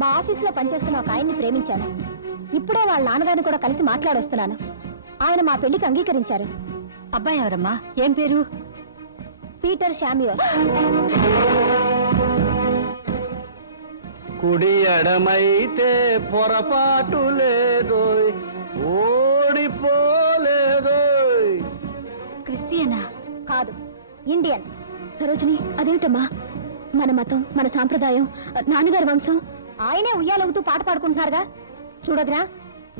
మా ఆఫీసులో పనిచేస్తున్న ఒక ఆయన్ని ప్రేమించాను. ఇప్పుడే వాళ్ళ నాన్నగారిని కూడా కలిసి మాట్లాడొస్తున్నాను. ఆయన మా పెళ్లికి అంగీకరించారు. అబ్బాయి ఎవరమ్మా? ఏం పేరు? Peter Samuel. కుడి ఎడమైతే పొరపాటు లేదోయ్, ఓడిపోలేదోయ్. క్రిస్టియనా? కాదు, ఇండియన్. సరోజిని, అదేమిటమ్మా? మన మతం, మన సాంప్రదాయం, నాన్నగారి వంశం. ఆయనే ఉయ్యాలవుతూ పాట పాడుకుంటున్నారుగా. చూడదురా,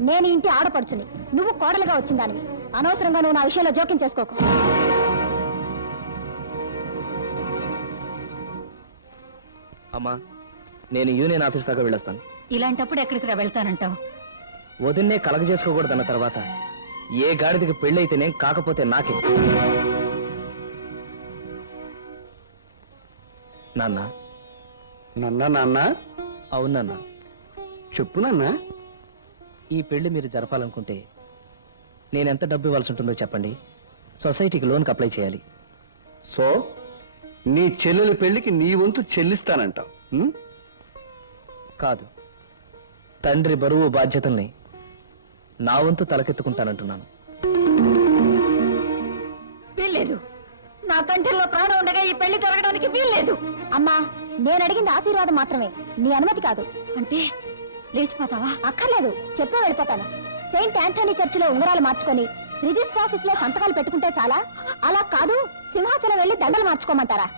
నేను ఇంటి ఆడపడుచుని, నువ్వు కోడలుగా వచ్చిందానివి. అనవసరంగా నువ్వు నా విషయంలో జోక్యం చేసుకోకు. అమ్మా, నేను యూనియన్ ఆఫీస్ దాకా వెళ్ళొస్తాను. ఇలాంటప్పుడు ఎక్కడికి వెళ్తానంటావు? వదిన్నే కలగ చేసుకోకూడదన్న తర్వాత ఏ గాడిదకి పెళ్ళైతేనే, కాకపోతే నాకే. నాన్న. నాన్న అవును నాన్న. చెప్పు నాన్న. ఈ పెళ్లి మీరు జరపాలనుకుంటే నేనెంత డబ్బు ఇవ్వాల్సి ఉంటుందో చెప్పండి. సొసైటీకి లోన్కి అప్లై చేయాలి. సో నీ చెల్లెలి పెళ్లికి నీ వంతు చెల్లిస్తానంటావు? కాదు, తండ్రి బరువు బాధ్యతల్ని నా వంతు తలకెత్తుకుంటానంటున్నాను. వీల్లేదు. నా కంఠంలో ప్రాణం ఉండగా ఈ పెళ్లి జరగడానికి వీల్లేదు. అమ్మా, నేను అడిగింది ఆశీర్వాదం మాత్రమే, నీ అనుమతి కాదు. అంటే లేచిపోతావా? అక్కర్లేదు, చెప్పే వెళ్ళిపోతాను. సెయింట్ ఆంథోనీ చర్చిలో ఉంగరాలు మార్చుకొని రిజిస్టర్ ఆఫీస్ లో సంతకాలు పెట్టుకుంటే చాలా? అలా కాదు, సింహాచలం వెళ్ళి దండలు మార్చుకోమంటారా?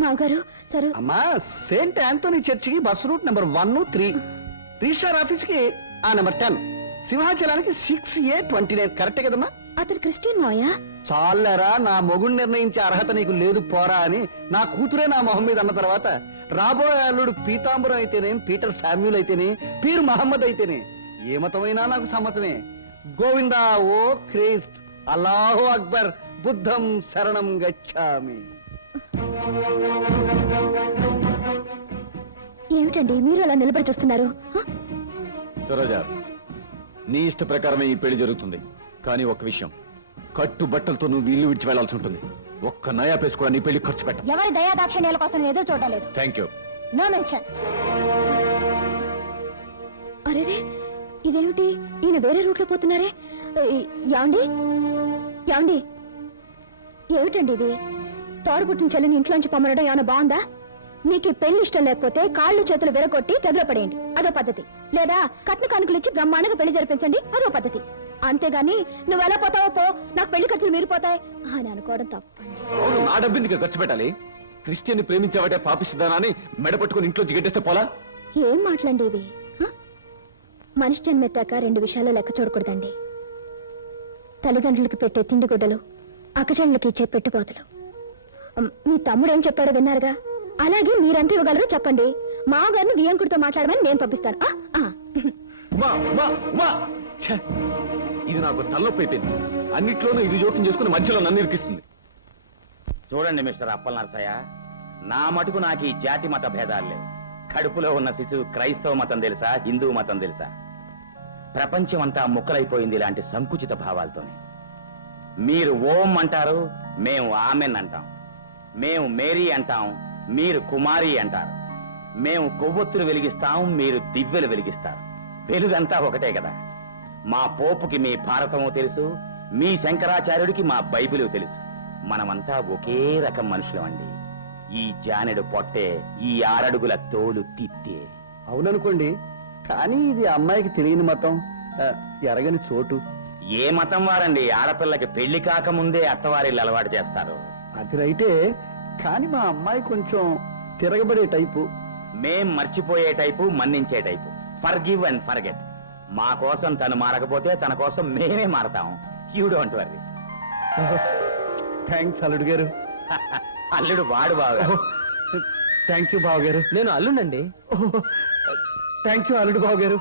మావగారు సరు అమ్మా సెయింట్ ఆంథోనీ చర్చికి bus route number 1, 3, registrar office కి ఆ నెంబర్ 10, సింహాచలానికి 6A29. కరెక్టే కదమ్మా? అతను క్రిస్టియన్ మావయ్య. చాలరా, నా మొగుడు నిర్ణయించే అర్హత నీకు లేదు పోరా అని నా కూతురే నా మొహం మీద అన్న తర్వాత రాబోయే అల్లుడు పీతాంబరం అయితేనే, పీటర్ శామ్యూల్ అయితేనే, పీర్ మహమ్మద్ అయితేనే ఏ మతమైనా నాకు సమ్మతమే. గోవిందా ఓ క్రీస్త్, అల్లాహు అక్బర్, బుద్ధం శరణం గచ్ఛామి. ఏమిటండి మీరు అలా నిలబడి చూస్తున్నారు? సరోజా, నీ ఇష్ట ప్రకారమే ఈ పెళ్లి జరుగుతుంది. కానీ ఒక్క విషయం, కట్టు బట్టలతో నువ్వు ఇల్లు విడిచి వెళ్లాల్సి ఉంటుంది. ఒక్క నయా పేసు కూడా నీ పెళ్లి ఖర్చు పెట్ట. ఎవరి దయాదాక్షిణ్యాల కోసం నేను ఎదురు చూడలేదు. Thank you. No mention. అరే ఇదేమిటి, ఈయన వేరే రూట్ లో పోతున్నారే? యాండి యాండి, ఏమిటండి ఇది? తోడుపుట్టిన చెల్లిని ఇంట్లోంచి పొమ్మనడం ఏమైనా బాగుందా? నీకు ఈ పెళ్లి ఇష్టం లేకపోతే కాళ్ళు చేతులు విరగొట్టి గదిలో పడేయండి, అదో పద్ధతి. లేదా కట్న కానుకలు ఇచ్చి బ్రహ్మాండంగా పెళ్లి జరిపించండి, అదో పద్ధతి. అంతేగాని నువ్వు ఎలా పోతావో పో, నాకు పెళ్లి ఖర్చులు మీరిపోతాయి అని అనుకోవడం తప్పండి. అవును, నా డబ్బిందుకు ఖర్చు పెట్టాలి? క్రిస్టియన్ ప్రేమించావటే పాపిస్తుందానని మెడ పట్టుకుని ఇంట్లో జిగట్టేస్తే పోలా? ఏం మాట్లాడండి ఇవి? మనిషి జన్మెత్తాక 2 విషయాలు లెక్క చూడకూడదండి. తల్లిదండ్రులకు పెట్టే తిండి గుడ్డలు, అక్కచెళ్ళకి ఇచ్చే పెట్టుబోతులు. మీ తమ్ముడు ఏం చెప్పాడో విన్నారుగా, అలాగే మీరంతా ఇవ్వగలరో చెప్పండి. మావగారిని వియంకుడితో మాట్లాడమని నేను పంపిస్తాను. ఉమా, ఉమా, ఉమా! ఛే! ఇది నాకు తలనొప్పి అయిపోయింది. అన్నిట్లోనూ ఇది జోక్యం చేసుకుని మధ్యలో నన్ను ఇరికిస్తుంది. చూడండి మిస్టర్ అప్పల్ నరసయ్య, నా మటుకు నాకు ఈ జాతి మత భేదాలు లేవు. కడుపులో ఉన్న శిశువు క్రైస్తవ మతం తెలుసా, హిందూ మతం తెలుసా? ప్రపంచం అంతా ముక్కలైపోయింది ఇలాంటి సంకుచిత భావాలతోనే. మీరు ఓం అంటారు, మేము ఆమెన్ అంటాం. మేము మేరీ అంటాం, మీరు కుమారి అంటారు. మేము కొవ్వొత్తులు వెలిగిస్తాం, మీరు దివ్వెలు వెలిగిస్తారు. వెలుగంతా ఒకటే కదా. మా పోపుకి మీ భారతము తెలుసు, మీ శంకరాచార్యుడికి మా బైబిలు తెలుసు. మనమంతా ఒకే రకం మనుషులమండి. ఈ జానెడు పొట్టే, ఈ 6 అడుగుల తోలు తిత్తే. అవుననుకోండి, కానీ ఇది అమ్మాయికి తెలియని మతం, ఎరగని చోటు. ఏ మతం వారండి ఆడపిల్లకి పెళ్లి కాకముందే అత్తవారిల్లు అలవాటు చేస్తారు? అది రైటే, కానీ మా అమ్మాయి కొంచెం తిరగబడే టైపు. మేం మర్చిపోయే టైపు, మన్నించే టైపు. Forgive and forget. మా కోసం తను మారకపోతే తన కోసం మేమే మారతాం. You don't worry. థ్యాంక్స్ అల్లుడు గారు. అల్లుడు వాడు బాగా. థ్యాంక్ యూ బావ గారు. నేను అల్లుండండి. థ్యాంక్ యూ అల్లుడు బావ గారు.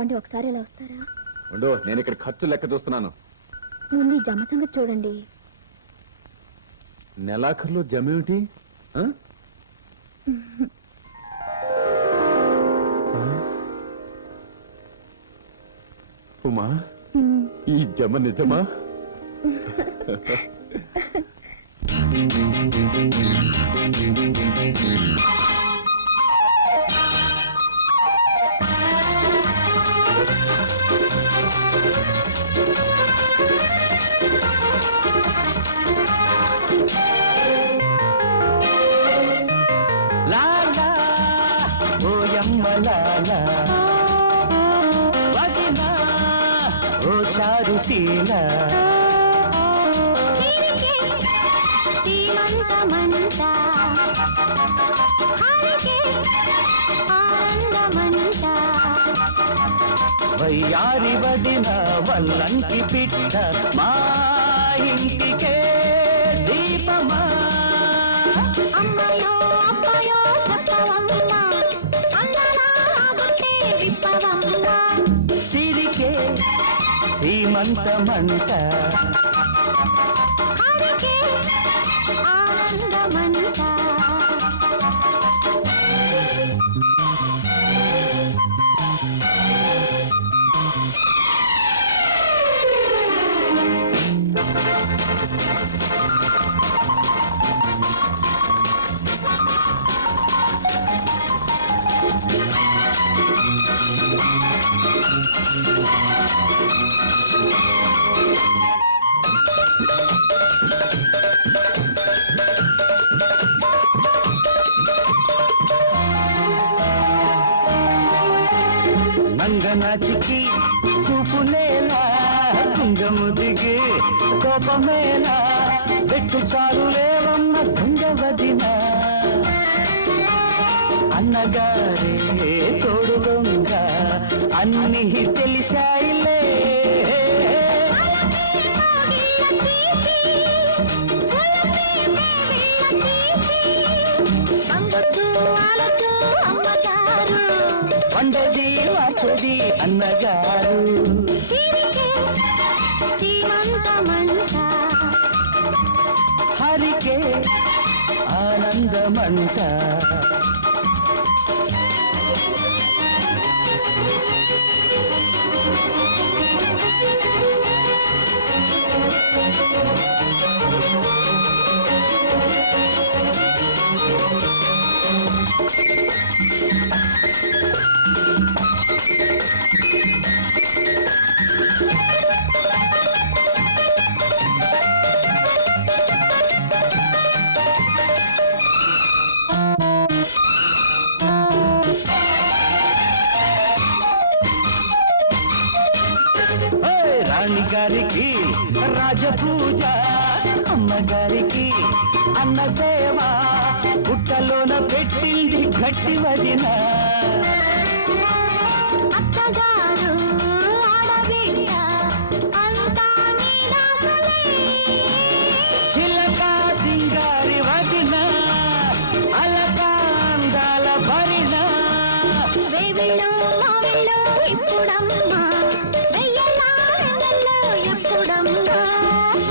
ఏమండి ఒకసారి ఇలా వస్తారా? ఉండు, నేను ఇక్కడ ఖర్చు లెక్క చూస్తున్నాను. ముందు ఈ జమ సంగతి చూడండి. నెలాఖరులో జమేమిటి? ఉమా, ఈ జమ నిజమా? వయ్యారి వదిన వల్లంటి పిట్ట మా ఇంటికే దీపమా. అమ్మయో అబ్బయో చెప్పవమ్మ, అందనాగుంటే విప్పవమ్మ. సిరికే సీమంతమంట, హరికే ఆనందమంట. రంగనాచికి చూపులేలా కుంగము దిగి కోపమేలా పెట్టు చాలు లేవన్న కుంగవదిన అన్నగారే తోడుగా అన్ని తెలిసాయిలే వండది వాచది అన్నగారు హరికే ఆనందమంట రాణి గారికి రాజపూజ అమ్మగారికి అన్న సేవ పుట్టలోన పెట్టింది గట్టి వదిన చిలక సింగారి వదిన అలక అందాల భరిన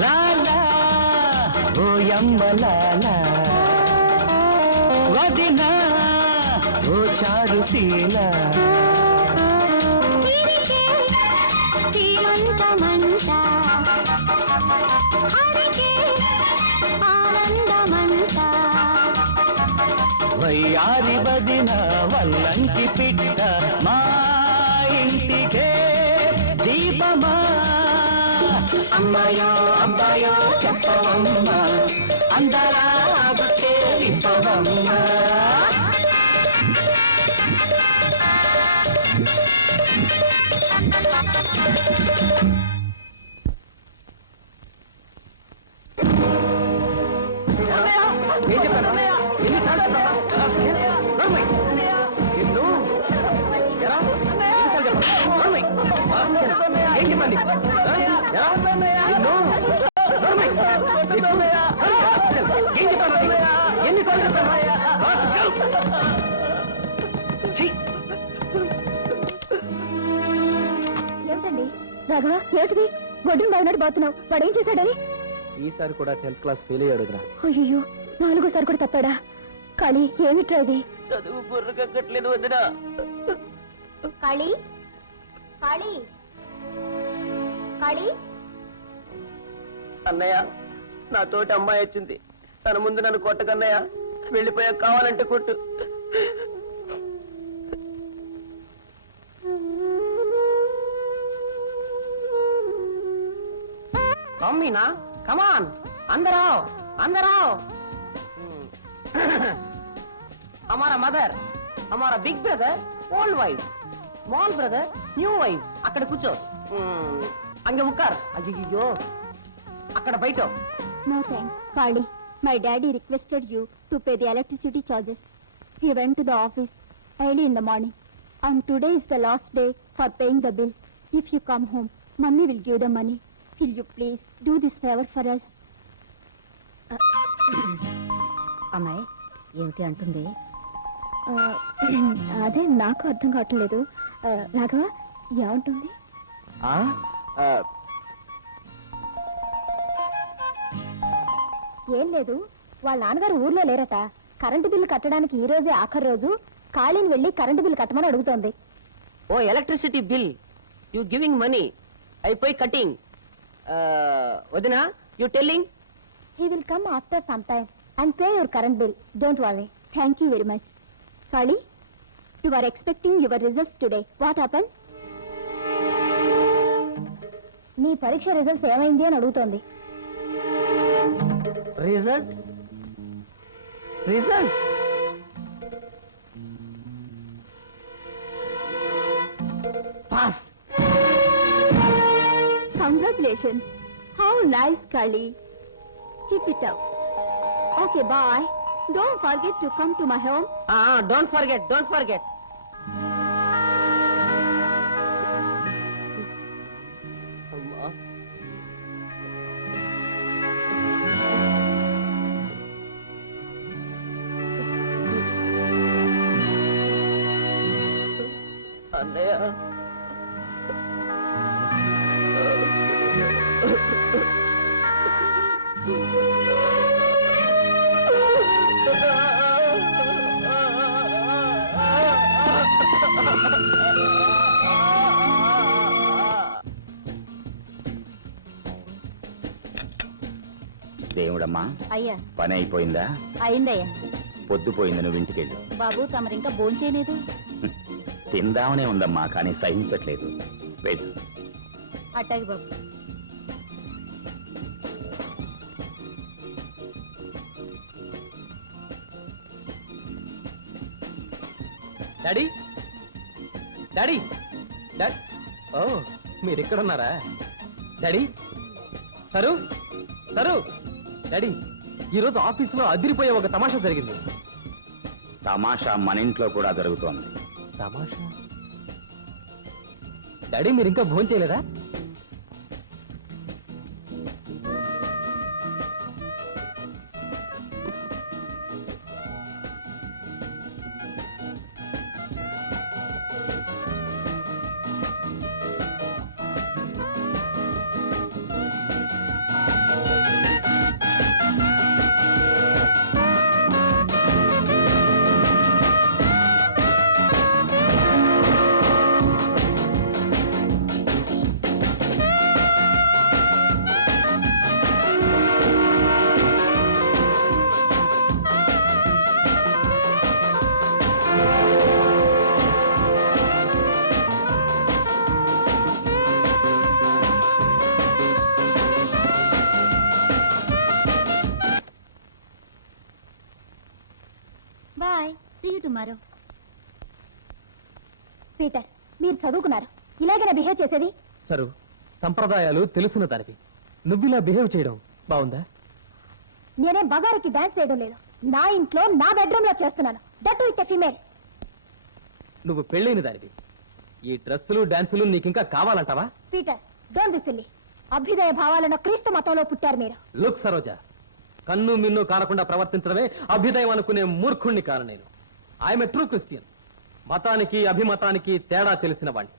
లాలా ఓ యమ్మలాలా వదిన ఓ చారుశీల వయ్యారి వదిన వల్లంకి పిట్ట మా ఇంటికే దీపమా అమ్మాయో అబ్బాయో చెప్పవమ్మా అందరా ఆగుతే విప్పవమ్మా ఏం చెప్పాను ఎన్నిసార్లు ఏం చెప్పండి ఎన్నిసార్లు ఏమిటండి రాఘవ ఏమిటిది గొడ్డును బాగున్నాడు పోతున్నావు వాడు ఏం చేశాడని ఈసారి కూడా 10th క్లాస్ ఫెయిల్ అయ్యాడురా. అయ్యో 4సారి కూడా తప్పాడా కానీ ఏమిట్రా ఇది చదువు బుర్రకట్టలేదు వదినా కాళీ కాళీ కాళీ అన్నయ్య నా తోటి అమ్మాయి వచ్చింది తన ముందు నన్ను కొట్టకన్నయ్య వెళ్ళిపోయా కావాలంటే కొట్టు మమ్మీనా కమాన్ అందరావ్ అందరావ్ हमारा मदर हमारा big brother old wife small brother new wife అక్కడ కూర్చో అంగే ఉక్కర్ అయ్యో అక్కడ బయట No thanks, Kali. My daddy requested you to pay the electricity charges. He went to the office early in the morning. And today is the last day for paying the bill. If you come home, Mummy will give the money. Will you please do this favor for us? అమ్మాయి ఏమిటి అంటుంది? అదే నాకు అర్థం కావట్లేదు. రాఘవ ఏమంటుంది? ఏం లేదు, వాళ్ళ నాన్నగారు ఊర్లో లేరట. కరెంటు బిల్లు కట్టడానికి ఈ రోజే ఆఖరి రోజు. ఖాళీని వెళ్ళి కరెంటు బిల్లు కట్టమని అడుగుతోంది. ఓ electricity bill you giving money అయిపోయి కటింగ్ వదినా you telling He will come after some time and pay your current bill. Don't worry. Thank you very much. Kali, you are expecting your results today. What happened? నీ పరీక్ష results ఏమైంది అని అడుగుతోంది. Result result శభాస్. Congratulations. How nice, Kali. Keep it up. Okay, bye. Don't forget to come to my home. Don't forget. అమ్మా. అన్నయ్య. దేవుడమ్మా, అయ్యా పని అయిపోయిందా? అయిందయ్యా. పొద్దుపోయింది, నువ్వు ఇంటికెళ్ళు. బాబు తమరింకా భోంచేయలేదు. తిందామనే ఉందమ్మా, కానీ సహించట్లేదు. వెళ్ళు. అట్టాగి బాబు. డాడీ డాడీ డాడీ ఓ మీరు ఇక్కడ ఉన్నారా? డాడీ సరు సరు డాడీ, ఈరోజు ఆఫీసులో అదిరిపోయే ఒక తమాషా జరిగింది. తమాషా మన ఇంట్లో కూడా జరుగుతోంది. తమాషా? డాడీ మీరు ఇంకా భోజనం చేయలేదా? Bye, see you tomorrow. Peter, మీరు చదువుకున్నారు, ఇలాగైనా బిహేవ్ చేసేది? సరు, సంప్రదాయాలు తెలుసున్న దానికి నువ్విలా బిహేవ్ చేయడం బాగుందా? నేనేం బగారికి డాన్స్ చేయడం లేదు. నా ఇంట్లో నా బెడ్రూమ్ లో చేస్తున్నాను. That with female. నువ్వు పెళ్ళైన దానివి. ఈ డ్రెస్సులు డాన్సులు నీకింకా కావాలంటావా? Peter, don't be silly. అభ్యుదయ భావాలను క్రీస్తు మతంలో పుట్టారు మీరు. లుక్ సరోజా, కన్ను మిన్ను కానకుండా ప్రవర్తించడమే అభ్యుదయం అనుకునే మూర్ఖుణ్ణి కాను నేను. I'm a true Christian. మతానికి అభిమతానికి తేడా తెలిసిన వాణ్ణి.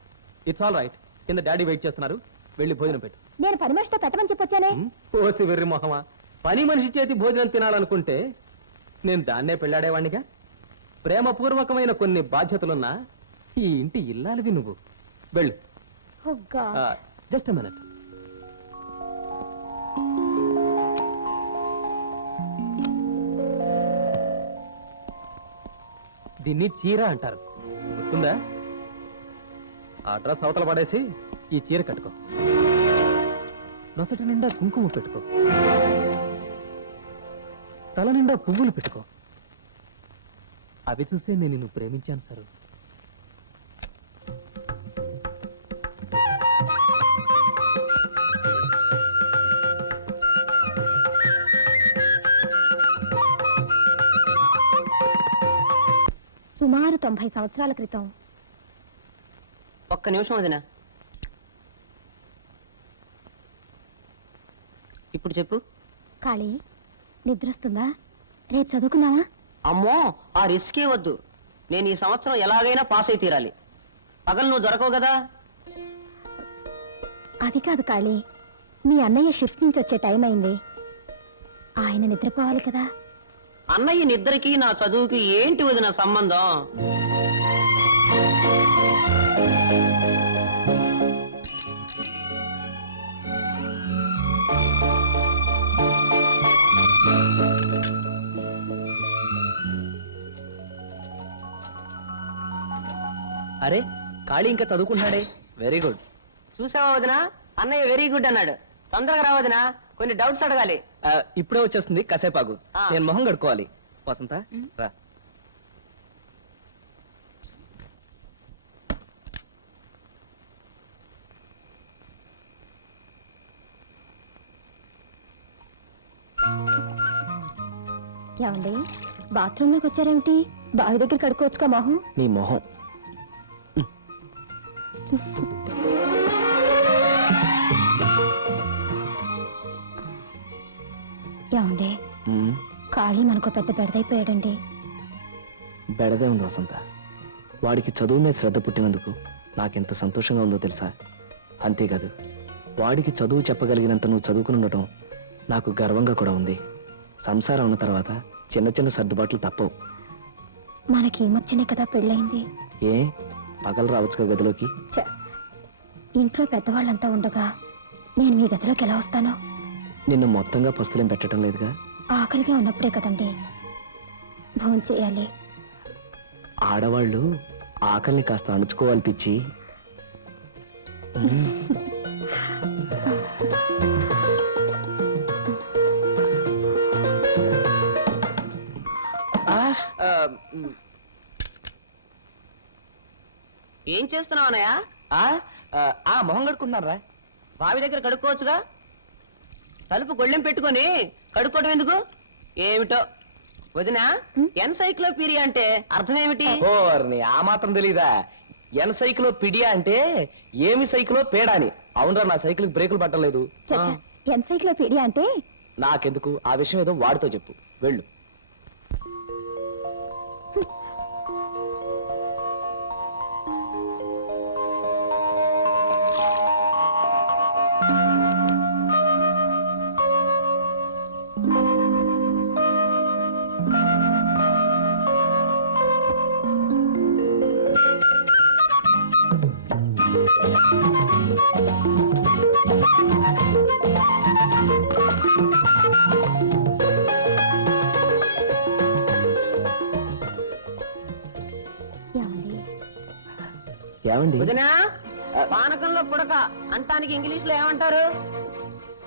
It's all right. కింద డాడీ వెయిట్ చేస్తున్నారు, వెళ్ళి భోజనం పెట్టు. నేను పని మనిషితో పెట్టమని చెప్పొచ్చానే. ఓసి వెర్రి మొహమా, పని మనిషి చేతి భోజనం తినాలనుకుంటే నేను దాన్నే పెళ్ళాడేవాణ్ణిగా. ప్రేమపూర్వకమైన కొన్ని బాధ్యతలున్నా ఈ ఇంటి ఇల్లాలివి నువ్వు. వెళ్ళు. Oh God. Just minute. దీన్ని చీర అంటారు, గుర్తుందా? ఆ డ్రెస్ అవతల పడేసి ఈ చీర కట్టుకో. నొసటి నిండా కుంకుమ పెట్టుకో. తల నిండా పువ్వులు పెట్టుకో. అవి చూసే నేను నిన్ను ప్రేమించాను సరు. సుమారు 90 సంవత్సరాల క్రితం. ఒక్క నిమిషం వదినా. ఇప్పుడు చెప్పు. కాళీ, నిద్రొస్తుందా? రేపు చదువుకున్నావా? అమ్మో, ఆ రిస్కే వద్దు. నేను ఈ సంవత్సరం ఎలాగైనా పాస్ అయి తీరాలి. పగలు నువ్వు దొరకవు కదా. అది కాదు కాళీ, మీ అన్నయ్య షిఫ్ట్ నుంచి వచ్చే టైం అయింది. ఆయన నిద్రపోవాలి కదా. అన్నయ్య నిద్రకి నా చదువుకి ఏంటి వదిన సంబంధం? అరే, కాళీ ఇంకా చదువుకుంటున్నాడే. Very good. చూసావా వదినా, అన్నయ్య వెరీ గుడ్ అన్నాడు. తొందరగా రా వదినా, కొన్ని డౌట్స్ అడగాలి. ఇప్పుడే వచ్చేస్తుంది, కాసేపాగు. ఆ. నేను మొహం కడుక్కోవాలి. వసంత రా. ఏమండి బాత్రూమ్ లోకి వచ్చారేమిటి? బావి దగ్గర కడుక్కోవచ్చుగా మొహం. నీ మొహం. ఏమండి ఖాళీ మనకు పెద్ద బెడదైపోయాడండి. బెడదే ఉంది వసంత. వాడికి చదువు మీద శ్రద్ధ పుట్టినందుకు నాకెంత సంతోషంగా ఉందో తెలుసా? అంతేకాదు, వాడికి చదువు చెప్పగలిగినంత నువ్వు చదువుకుని ఉండటం నాకు గర్వంగా కూడా ఉంది. సంసారం ఉన్న తర్వాత చిన్న చిన్న సర్దుబాట్లు తప్పవు. మనకేమొచ్చినాయి కదా పెళ్ళయింది. ఏ పగలు రావచ్చుగా గదిలోకి? ఛ, ఇంట్లో పెద్దవాళ్ళంతా ఉండగా నేను మీ గదిలోకి ఎలా వస్తాను? నిన్ను మొత్తంగా పస్తులేం పెట్టడం లేదుగా. ఆకలిగా ఉన్నప్పుడే కదండి భోజనం చేయాలి. ఆడవాళ్ళు ఆకలిని కాస్త అణుచుకోవాలి పిచ్చి. ఏం చేస్తున్నావు అన్నయ్య? మొహం కడుకుంటున్నారా? బావి దగ్గర కడుక్కోవచ్చుగా. తలుపు గొళ్ళెం పెట్టుకొని కడుక్కోవడం ఎందుకు? ఏమిటో వదినా, ఎన్సైక్లోపీడియా అంటే అర్థం ఏమిటి? ఓర్ని ఆ మాత్రం తెలీదా? ఎన్సైక్లోపీడియా అంటే ఏమి సైకిలో పేడా అని. అవునరా, నా సైకిల్ బ్రేకులు పట్టలేదు. ఎన్సైక్లోపీడియా అంటే నాకెందుకు? ఆ విషయం ఏదో వాడితో చెప్పు. వెళ్ళు. ఏమండి? వదినా, పానకంలో పుడక అంటానికి ఇంగ్లీష్ లో ఏమంటారు?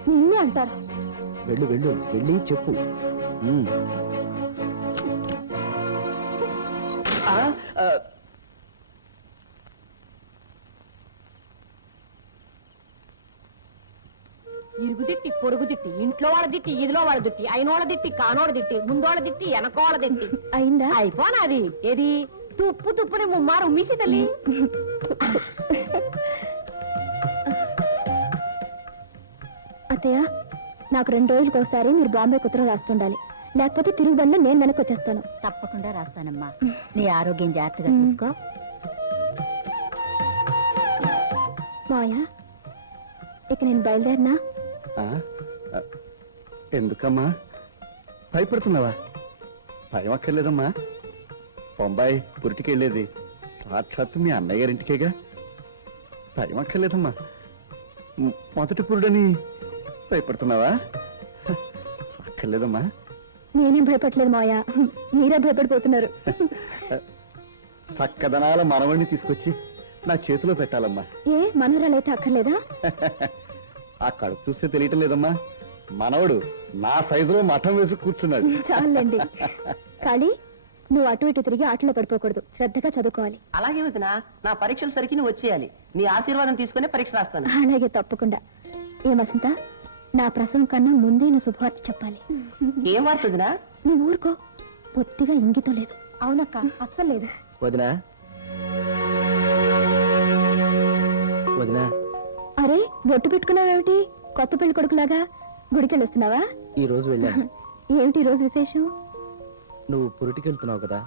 నిన్నే అంటారు. వెళ్ళు వెళ్ళు, వెళ్ళి చెప్పు. ఇరుగు తిట్టి, పొరుగు తిట్టి, ఇంట్లో వాళ్ళ తిట్టి, ఇదిలో వాళ్ళ తిట్టి, అయినోళ్ళ తిట్టి, కానోళ్ళ తిట్టి, ముందోళ్ళ తిట్టి, వెనకోళ్ళ తిట్టి. అయిందా? అయిపోనాది. ఏది తుప్పు తుప్పుని ముమ్మారు ఉమ్మేసి తల్లి. అత్తయ్య, నాకు 2 రోజులకు ఒకసారి మీరు బాంబే ఉత్తరం రాస్తుండాలి. లేకపోతే తిరుగుబండి నేను వెనక్కి వచ్చేస్తాను. తప్పకుండా రాస్తానమ్మా. నీ ఆరోగ్యం జాగ్రత్తగా చూసుకో. మాయా, ఇక నేను బయలుదేరినా? ఎందుకమ్మా భయపడుతున్నావా? భయం అక్కర్లేదమ్మా. బొంబాయి పురిటికి వెళ్ళేది సాక్షాత్తు మీ అన్నయ్య గారింటికేగా. భయం అక్కర్లేదమ్మా. మొదటి పురుడని భయపడుతున్నావా? అక్కర్లేదమ్మా. నేనేం భయపడలేదు మాయా, మీరే భయపడిపోతున్నారు. చక్కదనాల మనవణ్ణి తీసుకొచ్చి నా చేతిలో పెట్టాలమ్మా. ఏ మనవరాలైతే అక్కర్లేదా? ఆ కడుపు చూస్తే తెలియటం లేదమ్మా. మనవడు నా సైజులో మఠం వేసి కూర్చున్నాడు. చాలండి. కాళీ, నువ్వు అటు ఇటు తిరిగి ఆటలో పడిపోకూడదు. శ్రద్ధగా చదువుకోవాలి. అలాగే వదినా, నా పరీక్షలు సరికి నువ్వు వచ్చేయాలి. నీ ఆశీర్వాదం తీసుకునే పరీక్ష రాస్తాను. అలాగే, తప్పకుండా. ఏ వసంత, నా ప్రసవం కన్నా ముందే నువ్వు శుభవార్త చెప్పాలి. ఏం వార్త వదినా? నువ్వు ఊరుకో, పొత్తిగా ఇంగితం లేదు. అవునక్క, అస్సలు లేదు. వదినా, వదినా, అరే, బొట్టు పెట్టుకున్నావేమిటి? కొత్త పెళ్లి కొడుకులాగా గుడికెళ్ళి వస్తున్నావా? ఈ రోజు వెళ్ళాను. ఏమిటి ఈ రోజు విశేషం? నువ్వు పురిటికెళ్తున్నావు కదా.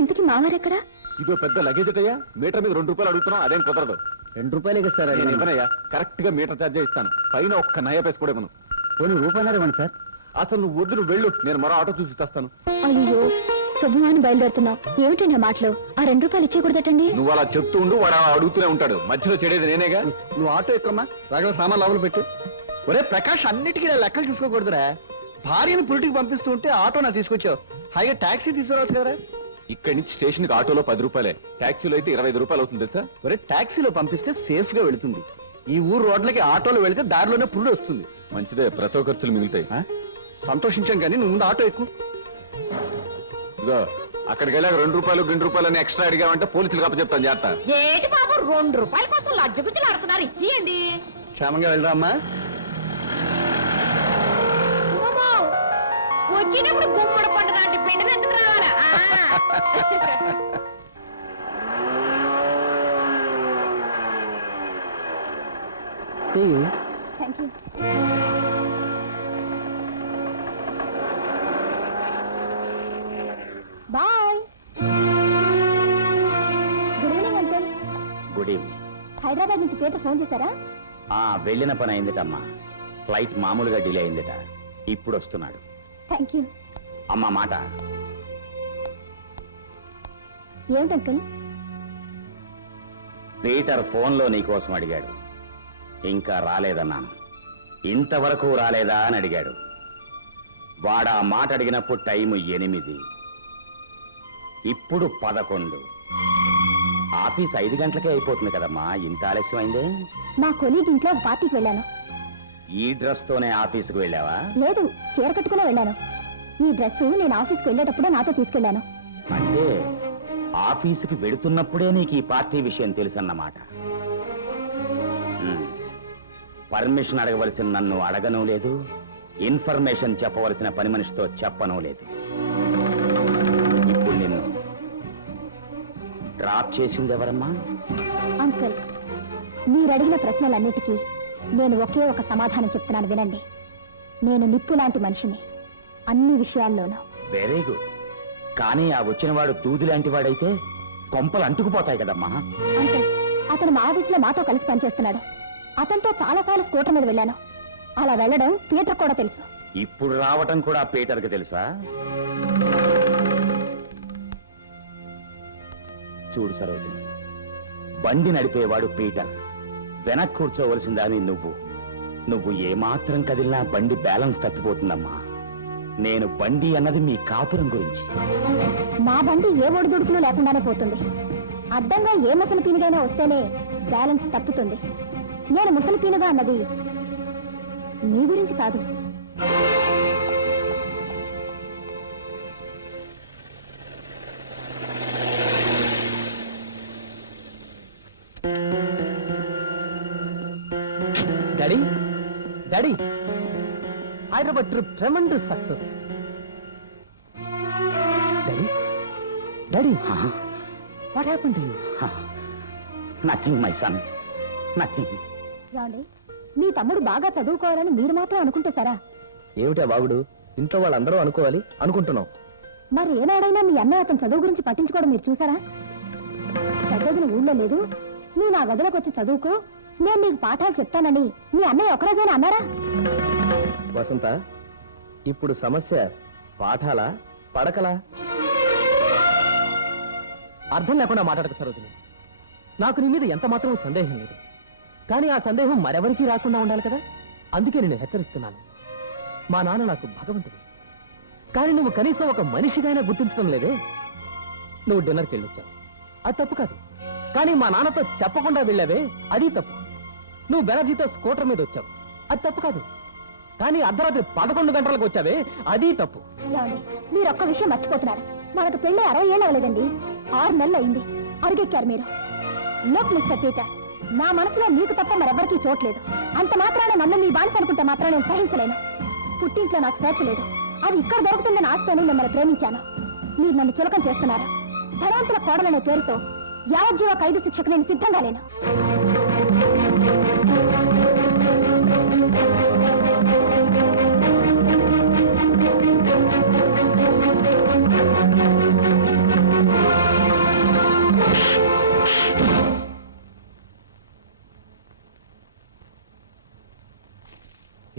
ఇంతకీ మావారెక్కడా? ఇదో పెద్ద లగేజ్ అయ్యా. మీటర్ మీద 2 రూపాయలు అడుగుతున్నాం, అదేం కుదరదు. 2 రూపాయలే కదా సార్. నేను ఇవ్వనయ్యా, కరెక్ట్ గా మీటర్ ఛార్జే ఇస్తాను. పైన ఒక్క నయ పేసి కూడా ఇవ్వను. పోనీ రూపాయలు ఇవ్వండి సార్. అసలు నువ్వు వద్దు, నువ్వు వెళ్ళు. నేను మరో ఆటో చూసి తెస్తాను. అయ్యో, శుభమాని బయలుదేరుతున్నావు. ఏమిటండి ఆ మాటలు? ఆ 2 రూపాయలు ఇచ్చేయకూడదటండి. నువ్వు అలా చెప్తూ ఉండు, వాడు అలా అడుగుతూనే ఉంటాడు. మధ్యలో చెడేది నేనేగా. నువ్వు ఆటో ఎక్కమ్మా, రాగల సామాన్ లోపల పెట్టు. ఒరే ప్రకాష్, అన్నిటికీ ఇలా లెక్కలు చూసుకోకూడదురా. భార్యను పురిటికి పంపిస్తూ ఉంటే ఆటో నా తీసుకొచ్చావు. హాయిగా టాక్సీ తీసుకురావచ్చు కదరా. ఇక్కడి నుంచి స్టేషన్ కి ఆటోలో 10 రూపాయలే, టాక్సీలో అయితే 25 రూపాయలు అవుతుంది తెలుసా. ఒరే, టాక్సీలో పంపిస్తే సేఫ్ గా వెళుతుంది. ఈ ఊరు రోడ్లకి ఆటోలో వెళితే దారిలోనే పురుడు వస్తుంది. మంచిదే, ప్రసవ ఖర్చులు మిగులుతాయి. సంతోషించాం కానీ నువ్వు ముందు ఆటో ఎక్కువ. ఇదిగో అక్కడికి వెళ్ళాక 2 రూపాయలు 2 రూపాయలు ఎక్స్ట్రా అడిగామంటే పోలీసులు అప్పచెప్తాను జాగ్రత్త. ఏటి బాబు 2 రూపాయల కోసం లజ్జగుజ్జలు ఆడుతున్నారు, ఇచ్చేయండి. క్షేమంగా వెళ్ళరా అమ్మా. అమ్మో, వచ్చేటప్పుడు గుమ్మడి పండు లాంటి పిండిని ఎందుకు రావాలా? Thank you. Bye. Good evening uncle. Good evening. Hyderabad నుంచి పీటర్ ఫోన్ చేశారా? వెళ్ళిన పని అయిందిటమ్మా. ఫ్లైట్ మామూలుగా డిలే అయిందిట. ఇప్పుడు వస్తున్నాడు. Thank you. అమ్మా మాట. ఏమిటి అంకుల్? పీటర్ ఫోన్లో నీకోసం అడిగాడు. ఇంకా రాలేదన్నాను. ఇంతవరకు రాలేదా అని అడిగాడు. వాడు ఆ మాట అడిగినప్పుడు టైము 8, ఇప్పుడు 11. ఆఫీస్ 5 గంటలకే అయిపోతుంది కదమ్మా, ఇంత ఆలస్యం అయిందే? నా కొలీగ్ ఇంట్లో ఒక పార్టీకి వెళ్ళాను. ఈ డ్రెస్ తోనే ఆఫీసుకు వెళ్ళావా? లేదు, చీర కట్టుకునే వెళ్ళాను. ఈ డ్రెస్ నేను ఆఫీస్కి వెళ్ళేటప్పుడే నాతో తీసుకెళ్ళాను. అంటే ఆఫీసుకి వెళుతున్నప్పుడే నీకు ఈ పార్టీ విషయం తెలుసన్నమాట. పర్మిషన్ అడగవలసిన నన్ను అడగను లేదు, ఇన్ఫర్మేషన్ చెప్పవలసిన పని మనిషితో చెప్పను లేదు. ఇప్పుడు నిన్ను డ్రాప్ చేసింది ఎవరమ్మా? అంకుల్, మీరు అడిగిన ప్రశ్నలన్నిటికీ నేను ఒకే ఒక సమాధానం చెప్తున్నాను, వినండి. నేను నిప్పు లాంటి మనిషిని, అన్ని విషయాల్లోనూ. Very good. కానీ ఆ వచ్చినవాడు దూది లాంటి వాడైతే కొంపలు అంటుకుపోతాయి కదమ్మా. అంకుల్, అతను మా ఆఫీసులో మాతో కలిసి పనిచేస్తున్నాడు. అతనితో చాలాసార్లు స్కూటర్ మీద వెళ్ళాను. అలా వెళ్ళడం పీటర్ కూడా తెలుసు. ఇప్పుడు రావటం కూడా పీటర్కి తెలుసా? చూడు సరోజిని, బండి నడిపేవాడు పీటర్, వెనక్ కూర్చోవలసిందని నువ్వు ఏమాత్రం కదిలినా బండి బ్యాలెన్స్ తప్పిపోతుందమ్మా. నేను బండి అన్నది మీ కాపురం గురించి. మా బండి ఏ ఒడిదుడుకులు లేకుండానే పోతుంది. అడ్డంగా ఏ ముసలి పీనుగైనా వస్తేనే బ్యాలెన్స్ తప్పుతుంది. నేను ముసలి పీనుగా అన్నది నీ గురించి కాదు. Daddy, daddy, Hyderabad trip tremendous success. Daddy, daddy, what happened to you? Nothing my son, nothing. ఏమండి, మీ తమ్ముడు బాగా చదువుకోవాలని మీరు మాత్రం అనుకుంటే సరా? ఏమిటా బాగుడు, ఇంట్లో వాళ్ళందరూ అనుకోవాలి అనుకుంటున్నాం. మరి ఏనాడైనా మీ అన్నయ్య అతను చదువు గురించి పట్టించుకోవడం మీరు చూసారా? పెద్దదిన ఊళ్ళో లేదు, నువ్వు నా గదిలోకి వచ్చి చదువుకో, నేను నీకు పాఠాలు చెప్తానని మీ అన్నయ్య ఒకరోజైనా అన్నారా? వసంత, ఇప్పుడు సమస్య పాఠాలా పడకలా? అర్థం లేకుండా మాట్లాడక సరోజిని. నాకు నీ మీద ఎంత మాత్రం సందేహం లేదు, కానీ ఆ సందేహం మరెవరికీ రాకుండా ఉండాలి కదా. అందుకే నేను హెచ్చరిస్తున్నాను. మా నాన్న నాకు భగవంతుడు, కానీ నువ్వు కనీసం ఒక మనిషిగానే గుర్తించడం లేదే. నువ్వు డిన్నర్కి వెళ్ళొచ్చావు, అది తప్పు కాదు. కానీ మా నాన్నతో చెప్పకుండా వెళ్ళావే, అది తప్పు. నువ్వు బెనర్జీతో స్కూటర్ మీద వచ్చావు, అది తప్పు కాదు. కానీ అర్ధరాత్రి 11 గంటలకు వచ్చావే, అది తప్పు. ఏమండి, మీరు ఒక్క విషయం మర్చిపోతున్నారు. మనకు పెళ్లి 60 ఏళ్ళు అవ్వలేదండి, 6 నెలలు అయింది. అడిగెక్కారు మీరు. లోక్ మిస్టర్ పీటర్, నా మనసులో మీకు తప్ప మరెవ్వరికీ చోట్లేదు. అంత మాత్రాన నన్ను మీ బానిస అనుకుంటే మాత్రం నేను సహించలేను. పుట్టింట్లో నాకు స్వేచ్ఛ లేదు, అది ఇక్కడ దొరుకుతుందని ఆశతోనే మిమ్మల్ని ప్రేమించాను. మీరు నన్ను చులకం చేస్తున్నారు. ధనవంతుల కోడలనే పేరుతో యావజ్జీవ ఖైదు శిక్షకు నేను సిద్ధంగా లేను.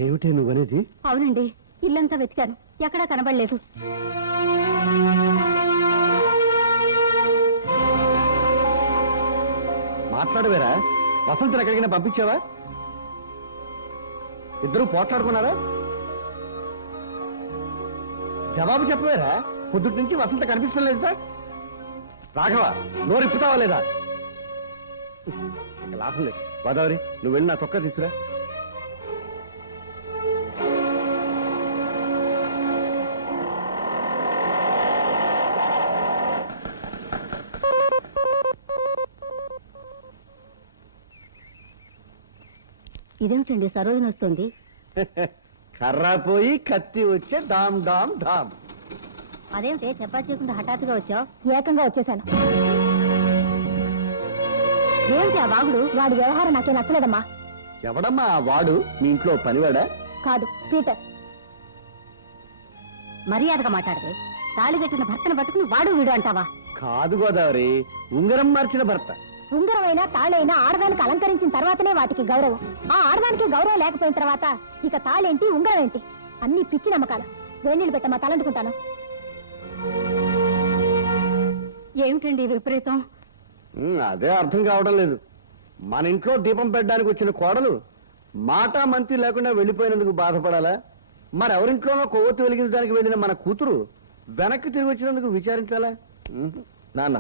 ఏమిటి నువ్వనేది? అవునండి, ఇల్లంతా వెతికాను, ఎక్కడా కనబడలేదు. మాట్లాడవేరా? వసంతను ఎక్కడికైనా పంపించావా? ఇద్దరు పోట్లాడుకున్నారా? జవాబు చెప్పవేరా? పొద్దుటి నుంచి వసంత కనిపిస్తలేదు లేదా? రాఘవ, నోరు ఇప్పుతావా లేదా? ఇక లాభం లేదు. గోదావరి, నువ్వు వెళ్ళి నా చొక్కా తీసుకురా. ఇదేమిటండి సరోజన వస్తుంది? కర్ర పోయి కత్తి వచ్చే డామ్ డామ్ డామ్. అదేమిటి చెప్పా చేయకుండా హఠాత్తుగా వచ్చావు? ఏకంగా వచ్చేసాను. ఏమిటి ఆ వాగుడు? వాడి వ్యవహారం నాకే నచ్చలేదమ్మా. ఎవడమ్మా ఆ వాడు? మీ ఇంట్లో పనివాడా? కాదు, పీటర్. మర్యాదగా మాట్లాడదే. తాళి కట్టిన భర్తను పట్టుకుని వాడు వీడు అంటావా? కాదు గోదావరి, ఉంగరం మార్చిన భర్త. ఉంగరమైనా తాళైనా ఆడదానికి అలంకరించిన తర్వాతనే వాటికి గౌరవం. ఆ ఆడదానికి గౌరవం లేకపోయిన తర్వాత ఇక తాళేంటి ఉంగరం ఏంటి? అన్ని పిచ్చి నమ్మకాలు. వేణీళ్ళు పెట్టమ్మా, తలంటుకుంటాను. ఏమిటండి విపరీతం? అదే అర్థం కావడం లేదు. మన ఇంట్లో దీపం పెట్టడానికి వచ్చిన కోడలు మాట మంతి లేకుండా వెళ్ళిపోయినందుకు బాధపడాలా? మరెవరింట్లోనో కొవ్వొత్తి వెలిగించడానికి వెళ్ళిన మన కూతురు వెనక్కి తిరిగి వచ్చినందుకు విచారించాలా? నాన్న,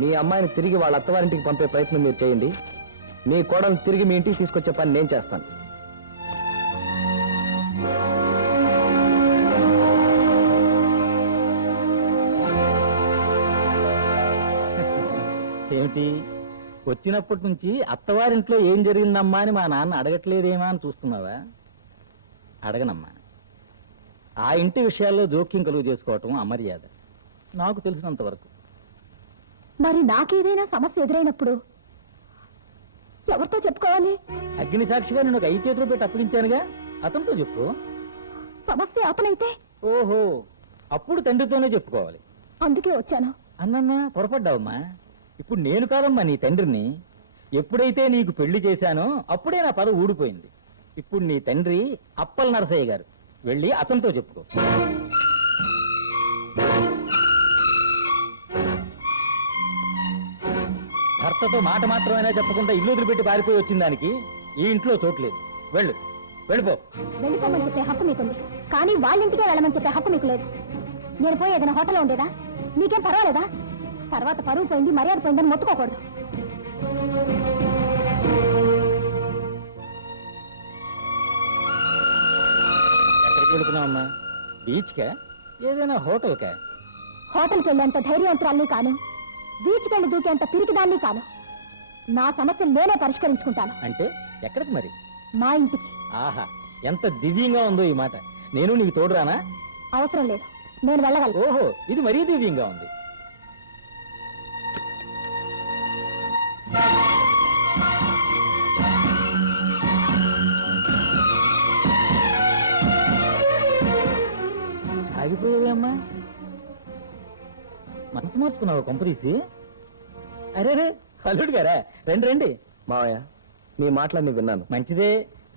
మీ అమ్మాయిని తిరిగి వాళ్ళ అత్తవారింటికి పంపే ప్రయత్నం మీరు చేయండి. మీ కోడలు తిరిగి మీ ఇంటికి తీసుకొచ్చే పని నేను చేస్తాను. ఏమిటి వచ్చినప్పటి నుంచి అత్తవారింట్లో ఏం జరిగిందమ్మా అని మా నాన్న అడగట్లేదేమా అని చూస్తున్నావా? అడగనమ్మా. ఆ ఇంటి విషయాల్లో జోక్యం కలుగు చేసుకోవటం అమర్యాద, నాకు తెలిసినంత వరకు. మరి నాకేదైనా సమస్య ఎదురైనప్పుడు ఎవరితో చెప్పుకోవాలి? అగ్ని సాక్షిగా నేను ఒక 5 చేతులు పెట్టి అప్పగించానుగా, అతనితో చెప్పు. సమస్య అతనైతే? ఓహో, అప్పుడు తండ్రితోనే చెప్పుకోవాలి. అందుకే వచ్చాను. అన్నమ్మా, పొరపడ్డావమ్మా. ఇప్పుడు నేను కాదమ్మా నీ తండ్రిని. ఎప్పుడైతే నీకు పెళ్లి చేశానో అప్పుడే నా పదవి ఊడిపోయింది. ఇప్పుడు నీ తండ్రి అప్పల నరసయ్య గారు. వెళ్ళి అతనితో చెప్పుకో. భర్తతో మాట మాత్రమైనా చెప్పకుండా ఇల్లు వదిలిపెట్టి పారిపోయి వచ్చిన దానికి ఈ ఇంట్లో చోట్లేదు. వెళ్ళు, వెళ్ళిపో. వెళ్ళిపోమని చెప్పే హక్కు మీకుంది, కానీ వాళ్ళింటికే వెళ్ళమని చెప్పే హక్కు మీకు లేదు. నేను పోయి ఏదైనా హోటల్లో ఉండేదా? మీకేం పర్వాలేదా? తర్వాత పరువు పోయింది, మర్యాద పోయిందని మొత్తుకోకూడదు. ఎక్కడికి వెళుతున్నావమ్మా? బీచ్కా? ఏదైనా హోటల్కా? హోటల్కి వెళ్ళేంత ధైర్యవంతురాల్ని కాను, బీచ్కి వెళ్ళి దూకేంత పిరికిదాన్ని కాను. నా సమస్యలు నేనే పరిష్కరించుకుంటాను. అంటే ఎక్కడికి మరి? మా ఇంటికి. ఆహా, ఎంత దివ్యంగా ఉందో ఈ మాట. నేను నీకు తోడురానా? అవసరం లేదు, నేను వెళ్ళగలను. ఓహో, ఇది మరీ దివ్యంగా ఉంది. ఆగిపోయావమ్మా? మనసు మార్చుకున్నావు కొంపదీసి? అరే రే, అల్లుడు గారా, రండి రండి. మావయ్య, మీ మాటలన్నీ విన్నాను. మంచిదే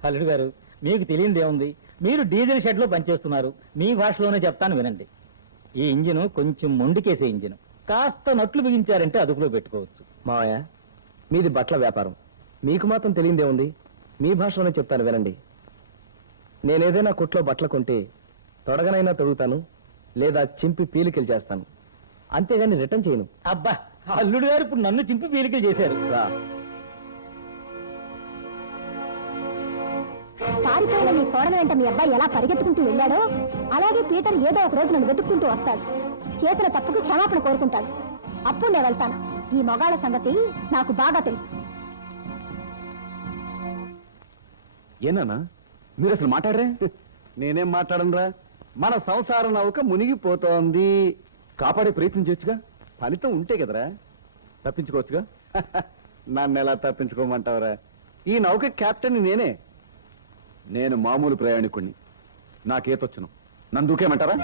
అల్లుడు గారు, మీకు తెలియదేముంది. మీరు డీజిల్ షెడ్ లో పనిచేస్తున్నారు. మీ భాషలోనే చెప్తాను వినండి. ఈ ఇంజిన్ కొంచెం మొండికేసే ఇంజిన్. కాస్త నట్లు బిగించారంటే అదుపులో పెట్టుకోవచ్చు. మావయ్య, మీది బట్టల వ్యాపారం, మీకు మాత్రం తెలియదేముంది. మీ భాషలోనే చెప్తాను వినండి. నేనేదైనా కొట్లో బట్టలు కొంటే తొడగనైనా తొడుగుతాను, లేదా చింపి పీలికలు చేస్తాను. అంతేగాని రిటర్న్ చేయను. అబ్బా, అల్లుడు గారు ఇప్పుడు నన్ను చింపి పీలికలు చేశారు. రా. పారిపోయిన మీ కోడల వెంట మీ అబ్బాయి ఎలా పరిగెత్తుకుంటూ వెళ్ళాడో అలాగే పీటర్ ఏదో ఒక రోజు నన్ను వెతుక్కుంటూ వస్తాడు. చేసిన తప్పుకు క్షమాపణ కోరుకుంటాడు. అప్పుడు నేను వెళ్తాను. ఈ మొగాళ్ళ సంగతి నాకు బాగా తెలుసు. ఏనా మీరు అసలు మాట్లాడరే? నేనేం మాట్లాడనురా? మన సంసార నౌక మునిగిపోతోంది. కాపాడే ప్రయత్నం చేయొచ్చుగా. ఫలితం ఉంటే కదరా. తప్పించుకోవచ్చుగా. నన్ను ఎలా తప్పించుకోమంటావురా? ఈ నౌక కెప్టెన్ నేనే. నేను మామూలు ప్రయాణికుణ్ణి, నాకేతొచ్చును. నన్ను దూకేమంటారా?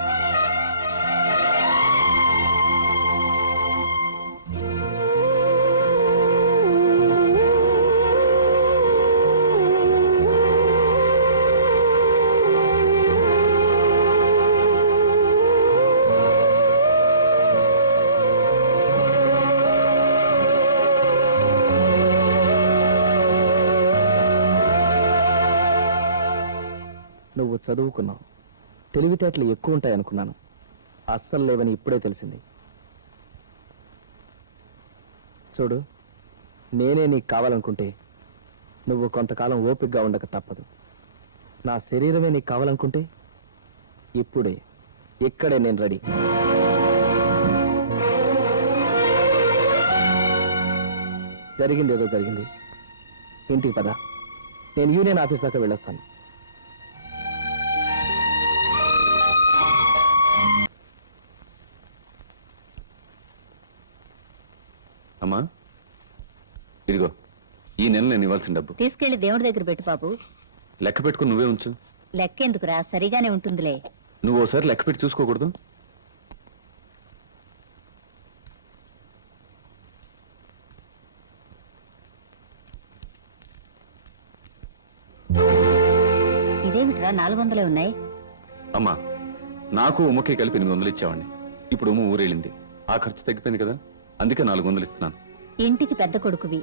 నువ్వు చదువుకున్నావు, తెలివితేటలు ఎక్కువ ఉంటాయనుకున్నాను. అస్సలు లేవని ఇప్పుడే తెలిసింది. చూడు, నేనే నీకు కావాలనుకుంటే నువ్వు కొంతకాలం ఓపికగా ఉండక తప్పదు. నా శరీరమే నీకు కావాలనుకుంటే ఇప్పుడే ఇక్కడే నేను రెడీ. జరిగింది ఏదో జరిగింది. ఇంటికి పద, నేను యూనియన్ ఆఫీస్ దాకా వెళ్ళొస్తాను. అమ్మా ఇదిగో ఈ నెల నేను ఇవ్వాల్సిన డబ్బు తీసుకెళ్లి దేవుడి దగ్గర పెట్టు బాబు. లెక్క పెట్టుకుని నువ్వే ఉంచు. లెక్కెందుకురా, సరిగానే ఉంటుందిలే. నువ్వు ఓసారి లెక్క పెట్టి చూసుకోకూడదు? ఇదేమిట్రా 400 ఉన్నాయి? అమ్మా నాకు ఉమ్మకి కలిపి 800 ఇచ్చావండి. ఇప్పుడు ఉమ్మ ఊరెళ్ళింది, ఆ ఖర్చు తగ్గిపోయింది కదా, అందుకే 400 ఇస్తున్నాను. ఇంటికి పెద్ద కొడుకువి,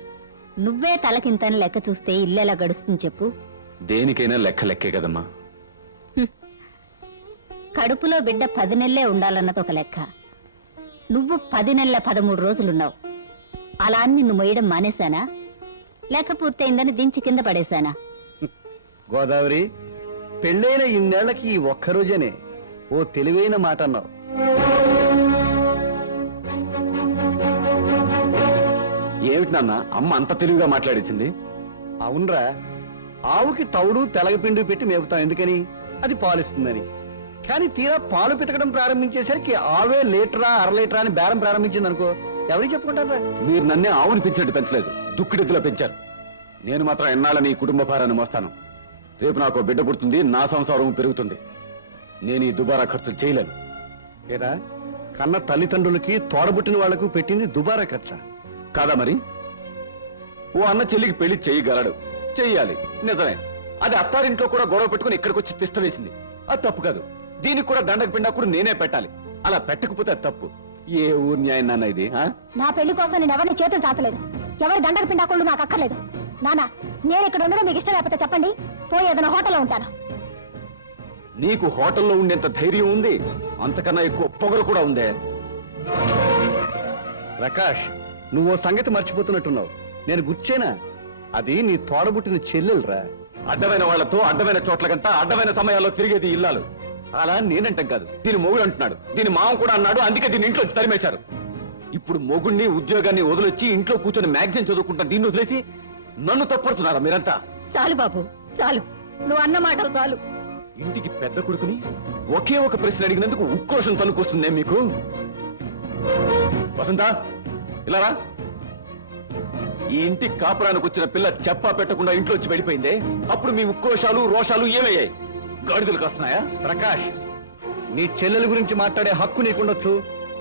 నువ్వే తలకింతని లెక్క చూస్తే ఇల్లెలా గడుస్తుంది చెప్పు? దేనికైనా లెక్క లెక్కే కదమ్మా. కడుపులో బిడ్డ 10 నెలలే ఉండాలన్నది ఒక లెక్క. నువ్వు 10 నెలల 13 రోజులున్నావు. అలా అని నిన్ను మొయ్యడం మానేశానా, లెక్క పూర్తయిందని దించి కింద పడేశానా? గోదావరి, పెళ్ళైన ఇన్నేళ్లకి ఈ ఒక్కరోజేనే ఓ తెలివైన మాట అన్నావు. ఏమిటి నాన్న అమ్మ అంత తెలివిగా మాట్లాడేసింది? అవునరా, ఆవుకి తౌడు తెలగపిండి పెట్టి మేపుతాం ఎందుకని? అది పాలిస్తుందని. కానీ తీరా పాలు పితకడం ప్రారంభించేసరికి ఆవే లీటరా 1/2 లీటరా అని బేరం ప్రారంభించింది అనుకో, ఎవరికి చెప్పుకుంటారా? మీరు నన్నే ఆవుని పెంచినట్టు పెంచలేదు, దుక్కిడెద్దులో పెంచారు. నేను మాత్రం ఎన్నాళ్ళని ఈ కుటుంబ భారాన్ని మోస్తాను. రేపు నాకు బిడ్డ పుడుతుంది, నా సంసారం పెరుగుతుంది. నేను ఈ దుబారా ఖర్చులు చేయలేను. ఏరా, కన్న తల్లిదండ్రులకి తోడబుట్టిన వాళ్లకు పెట్టింది దుబారా ఖర్చా కాదా మరి? ఓ అన్న చెల్లికి పెళ్లి చేయగలడు, చెయ్యాలి, నిజమే. అది అత్తారింట్లో కూడా గొడవ పెట్టుకుని ఇక్కడికి వచ్చి తిష్ట వేసింది, అది తప్పు కాదు. దీనికి కూడా దండకు పిండా కూడా నేనే పెట్టాలి. అలా పెట్టకపోతే అది తప్పు. ఏ ఊరు న్యాయం నాన్న ఇది? నా పెళ్లి కోసం నేను ఎవరిని చేతులు చాచలేదు, ఎవరి దండకు పిండాకోళ్ళు నాకు అక్కర్లేదు. నానా, నేను ఇక్కడ ఉండడం మీకు ఇష్టం లేకపోతే చెప్పండి, పోయి ఏదైనా హోటల్లో ఉంటాను. నీకు హోటల్లో ఉండేంత ధైర్యం ఉంది, అంతకన్నా ఎక్కువ పొగరు కూడా ఉందే. ప్రకాష్, నువ్వు ఓ సంగతి మర్చిపోతున్నట్టున్నావు. నేను గుర్చేనా? అది నీ తోడబుట్టిన చెల్లెలురా. అడ్డమైన వాళ్లతో అడ్డమైన చోట్లకంతా అడ్డమైన సమయాల్లో తిరిగేది ఇల్లాలు. అలా నేనంటాం కాదు, దీని మొగుడు అంటున్నాడు, దీని మామ కూడా అన్నాడు, అందుకే దీని ఇంట్లో తరిమేశారు. ఇప్పుడు మొగుడిని ఉద్యోగాన్ని వదిలొచ్చి ఇంట్లో కూర్చొని మ్యాగజైన్ చదువుకుంటా దీన్ని వదిలేసి నన్ను తప్పడుతున్నారా మీరంతా? చాలు బాబు, చాలు, నువ్వు అన్న మాటలు చాలు. ఇంటికి పెద్ద కొడుకుని ఒకే ఒక ప్రశ్న అడిగినందుకు ఉక్రోషం తనుకొస్తుందే మీకు? వసంత, ఇలా రా. ఈ ఇంటి కాపురానికి వచ్చిన పిల్ల చెప్పా పెట్టకుండా ఇంట్లో వచ్చి వెళ్ళిపోయిందే, అప్పుడు మీ ఉక్రోషాలు రోషాలు ఏమయ్యాయి? గాడిదలు కాస్తున్నాయా? ప్రకాష్, నీ చెల్లెల గురించి మాట్లాడే హక్కు నీకుండొచ్చు,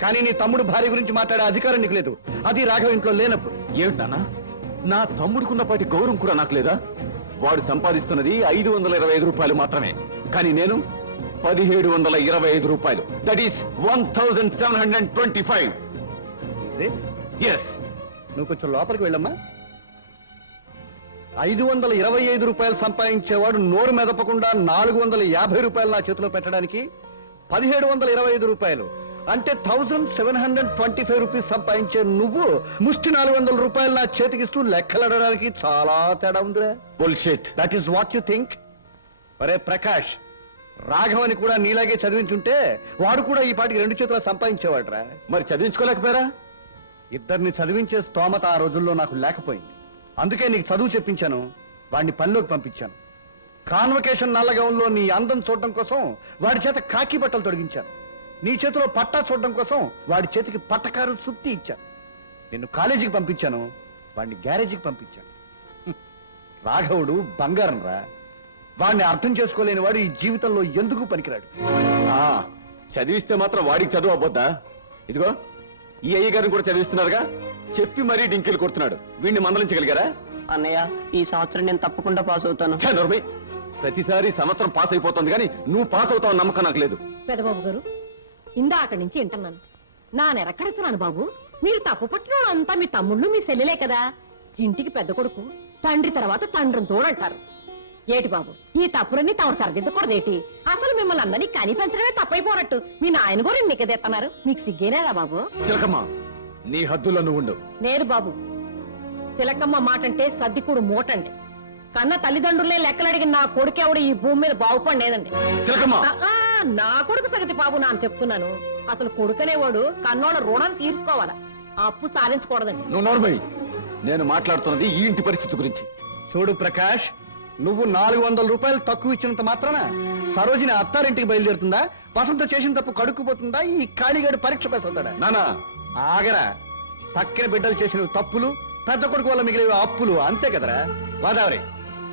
కానీ నీ తమ్ముడు భార్య గురించి మాట్లాడే అధికారం నీకు లేదు. అది రాఘవ ఇంట్లో లేనప్పుడు. ఏమిటన్నా, నా తమ్ముడుకున్నపాటి గౌరవం కూడా నాకు లేదా? వాడు సంపాదిస్తున్నది 525 రూపాయలు మాత్రమే, కానీ నేను 1725 రూపాయలు. That is 1725. ఎస్. నువ్వు కొంచెం లోపలికి వెళ్ళమ్మా. 525 రూపాయలు సంపాదించేవాడు నోరు మెదపకుండా 450 రూపాయలు నా చేతిలో పెట్టడానికి 1725 రూపాయలు అంటే 1725 రూపీస్ సంపాదించే నువ్వు ముష్టి 400 రూపాయలు నా చేతికిస్తూ లెక్కలడడానికి చాలా తేడా ఉందిరా. Bullshit. That is what you think. అరే ప్రకాష్, రాఘవని కూడా నీలాగే చదివించుంటే వాడు కూడా ఈ పాటికి 2 చేతుల సంపాదించేవాడురా. మరి చదివించుకోలేకపోయారా? ఇద్దరిని చదివించే స్తోమత ఆ రోజుల్లో నాకు లేకపోయింది. అందుకే నీకు చదువు చెప్పించాను, వాడిని పనిలోకి పంపించాను. కాన్వకేషన్ నల్లగౌన్లో నీ అందం చూడడం కోసం వాడి చేత కాకి బట్టలు తొడిగించాను. నీ చేతిలో పట్టా చూడడం కోసం వాడి చేతికి పట్టకారు సుత్తి ఇచ్చాను. నిన్ను కాలేజీకి పంపించాను, వాడిని గ్యారేజీకి పంపించాను. రాఘవుడు బంగారం రా. వాడిని అర్థం చేసుకోలేని వాడు ఈ జీవితంలో ఎందుకు పనికిరాడు. చదివిస్తే మాత్రం వాడికి చదువు అవ్వద్దా? ఇదిగో ఈ అయ్య గారిని కూడా చదివిస్తున్నారుగా, చెప్పి మరీ డింకిలు కొడుతున్నాడు. వీడిని మందలించగలిగారా? అన్నయ్య, ఈ సంవత్సరం నేను తప్పకుండా పాస్ అవుతాను. ప్రతిసారి సంవత్సరం పాస్ అయిపోతుంది కానీ నువ్వు పాస్ అవుతావు నమ్మకం నాకు లేదు. పెదబాబు గారు, ఇందాక నుంచి వింటున్నాను, నా నెరకడుతున్నాను బాబు. మీరు తప్పు పట్టిన అంతా మీ తమ్ముళ్ళు మీ సెల్లెలే కదా. ఇంటికి పెద్ద కొడుకు, తండ్రి తర్వాత తండ్రిని తోడంటారు. ఏటి బాబు, ఈ తప్పులన్నీ తమరు సరిదిద్దకూడదేటి? అసలు మిమ్మల్ని అందరినీ కని పెంచడమే తప్పైపోనట్టు మీ నాయన కూడా నిక్కదెత్తన్నారు. మీకు సిగ్గేనేదా బాబు? చిలకమ్మ, నీ హద్దులో నువ్వు ఉండు. లేదు బాబు, చిలకమ్మ మాటంటే సర్దికుడు మూటండి. కన్న తల్లిదండ్రులే లెక్కలడిగిన నా కొడుకెవడు ఈ భూమి మీద బాగుపడలేదండి. చిలకమ్మ, నా కొడుకు సంగతి బాబు నాన్న చెప్తున్నాను. అసలు కొడుకనేవాడు కన్నోళ్ళ రుణాన్ని తీర్చుకోవాలా, అప్పు సాధించకూడదండి. నువ్వు నోర్మై. నేను మాట్లాడుతున్నది ఈ ఇంటి పరిస్థితి గురించి. చూడు ప్రకాష్, నువ్వు 400 రూపాయలు తక్కువ ఇచ్చినంత మాత్రాన సరోజిని అత్తారింటికి బయలుదేరుతుందా? వసంత చేసిన తప్పు కడుక్కుపోతుందా? ఈ ఖాళీగాడు పరీక్ష పెడతాడా? నానా ఆగరా, తక్కిన బిడ్డలు చేసిన తప్పులు, పెద్ద కొడుకు వల్ల మిగిలిన అప్పులు, అంతే కదరా? గోదావరి,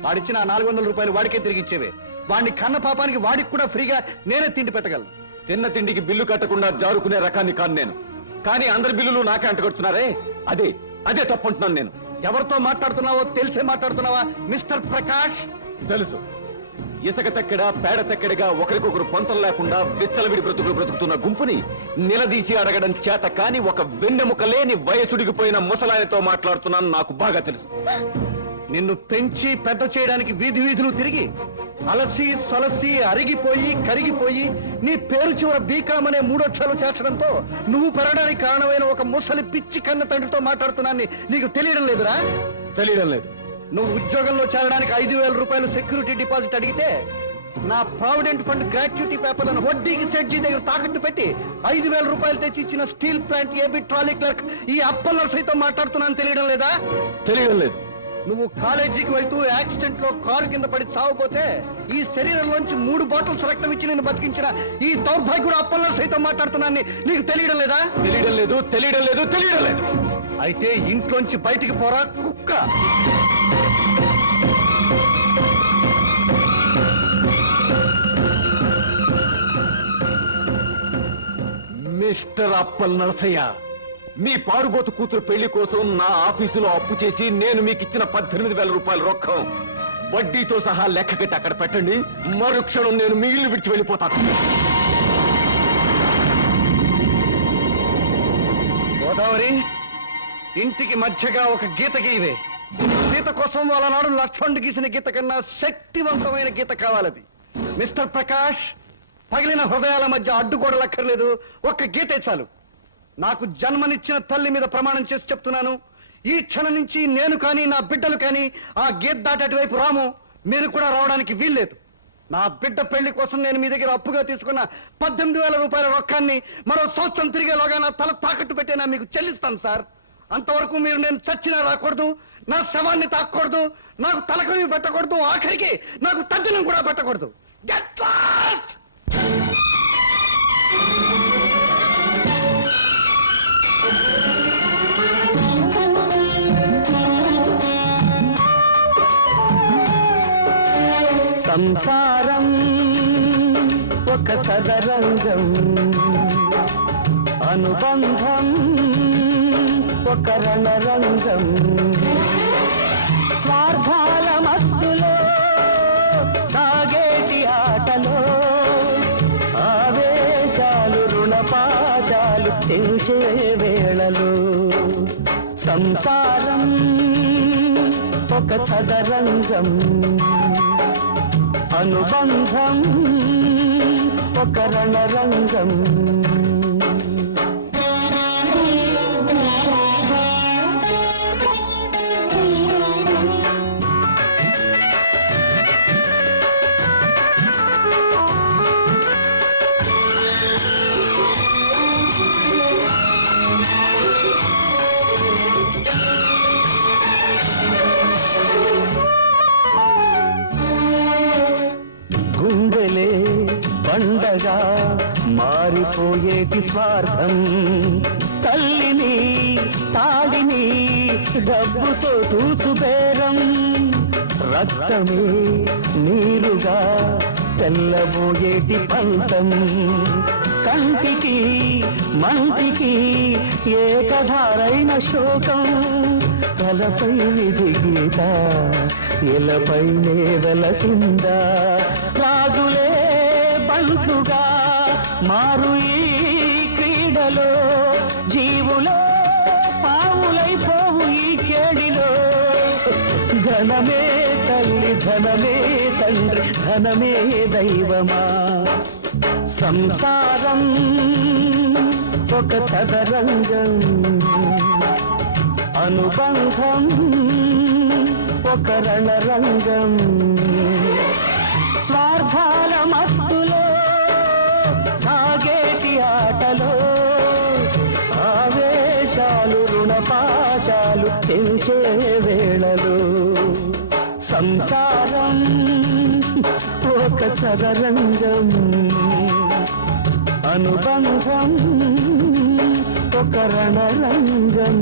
వాడిచ్చిన 400 రూపాయలు వాడికే తిరిగి ఇచ్చేవే. వాడిని కన్న పాపానికి వాడికి కూడా ఫ్రీగా నేనే తిండి పెట్టగలను. తిన్న తిండికి బిల్లు కట్టకుండా జారుకునే రకాన్ని కాను నేను. కానీ అందరి బిల్లులు నాకే అంటగడుతున్నారే, అదే అదే తప్పు అంటున్నాను నేను. ఎవరితో మాట్లాడుతున్నావో తెలిసే మాట్లాడుతున్నావా మిస్టర్ ప్రకాష్? తెలుసు. ఇసుక తక్కెడ పేడ తక్కెడగా ఒకరికొకరు పొంతం లేకుండా విచ్చలవిడి బ్రతుకులు బ్రతుకుతున్న గుంపుని నిలదీసి అడగడం చేత కాని ఒక వెన్నెముక లేని వయసుడిగిపోయిన ముసలాయనతో మాట్లాడుతున్నాను, నాకు బాగా తెలుసు. నిన్ను పెంచి పెద్ద చేయడానికి వీధి వీధులు తిరిగి అలసి సొలసి అరిగిపోయి కరిగిపోయి నీ పేరు చివర బీకాం అనే 3 అక్షరాలు చేర్చడంతో నువ్వు పెరగడానికి కారణమైన ఒక ముసలి పిచ్చి కన్న తండ్రితో మాట్లాడుతున్నాన్ని నీకు తెలియడం లేదురా? తెలియడం లేదు. నువ్వు ఉద్యోగంలో చేరడానికి 5,000 రూపాయలు సెక్యూరిటీ డిపాజిట్ అడిగితే నా ప్రావిడెంట్ ఫండ్ గ్రాట్యుటీ పేపర్లను వడ్డీకి సెడ్జీ దగ్గర తాకట్టు పెట్టి 5,000 రూపాయలు తెచ్చి ఇచ్చిన steel plant AB trolley clerk ఈ అప్పల్ సైతం మాట్లాడుతున్నాను తెలియడం లేదా? తెలియడం లేదు. నువ్వు కాలేజీకి వెళ్తూ యాక్సిడెంట్ లో కారు కింద పడి చావపోతే ఈ శరీరంలోంచి 3 బాటిల్స్ రక్తం ఇచ్చి నేను బతికించిన ఈ దౌర్భాగ్యుడు అప్పల్లో సైతం మాట్లాడుతున్నాన్ని నీకు తెలియడం లేదా? తెలియడం లేదు, తెలియడం లేదు, తెలియడం లేదు. అయితే ఇంట్లోంచి బయటికి పోరా కుక్క. మిస్టర్ అప్పల్ నరసయ్య, మీ పారుబోతు కూతురు పెళ్లి కోసం నా ఆఫీసులో అప్పు చేసి నేను మీకు ఇచ్చిన 18,000 రూపాయల రొక్కం వడ్డీతో సహా లెక్క కట్టి అక్కడ పెట్టండి. మరుక్షణం నేను మీ ఇల్లు విడిచి వెళ్ళిపోతాను. గోదావరి, ఇంటికి మధ్యగా ఒక గీత గీవే. గీత కోసం వాళ్ళ నాడు లక్ష్మణుడు గీసిన గీత కన్నా శక్తివంతమైన గీత కావాలది. మిస్టర్ ప్రకాష్, పగిలిన హృదయాల మధ్య అడ్డుగోడలక్కర్లేదు, ఒక్క గీతే చాలు. నాకు జన్మనిచ్చిన తల్లి మీద ప్రమాణం చేసి చెప్తున్నాను, ఈ క్షణం నుంచి నేను కానీ నా బిడ్డలు కానీ ఆ గీత దాటి అటువైపు రాము. మీరు కూడా రావడానికి వీల్లేదు. నా బిడ్డ పెళ్లి కోసం నేను మీ దగ్గర అప్పుగా తీసుకున్న 18,000 రూపాయల రొక్కాన్ని మరో సంవత్సరం తిరిగేలోగా నా తల తాకట్టు పెట్టినా మీకు చెల్లిస్తాను సార్. అంతవరకు మీరు నేను చచ్చినా రాకూడదు, నా శవాన్ని తాకూడదు, నాకు తలకవి పెట్టకూడదు, ఆఖరికి నాకు తద్దినం కూడా పెట్టకూడదు. Get lost! సంసారం ఒక చదరంగం, అనుబంధం ఒక రణరంగం. స్వార్థాల మత్తులో సాగేటి ఆటలో ఆవేశాలు రుణపాశాలు తెంచే వేళలో. సంసారం ఒక చదరంగం, అనుబంధం ఒక రణరంగం. గుండెలే పండగా మారిపోయేటి స్వార్థం, తల్లిని తాడిని డబ్బుతో తూచుబేరం. రక్తమే నీరుగా తెల్లబోయేటి పంతం, కంటికి మంటికి ఏకధారైన శోకం. తలపై విధి గీత ఇలపైనే వెలసిందా, రాజులే బంట్లుగా మారు ఈ క్రీడలో. జీవులే పావులైపోవు ఈ కేడిలో. ధనమే తల్లి, ధనమే తండ్రి, ధనమే దైవమా. సంసారం ఒక చదరంగం, అనుబంధం ఒక రణరంగం. స్వార్థాల మత్తులో సాగేటి ఆటలో ఆవేశాలు రుణపాశాలు తెంచే వేళలో. సంసారం ఒక సదరంగం, అనుబంధం ఒక రణరంగం.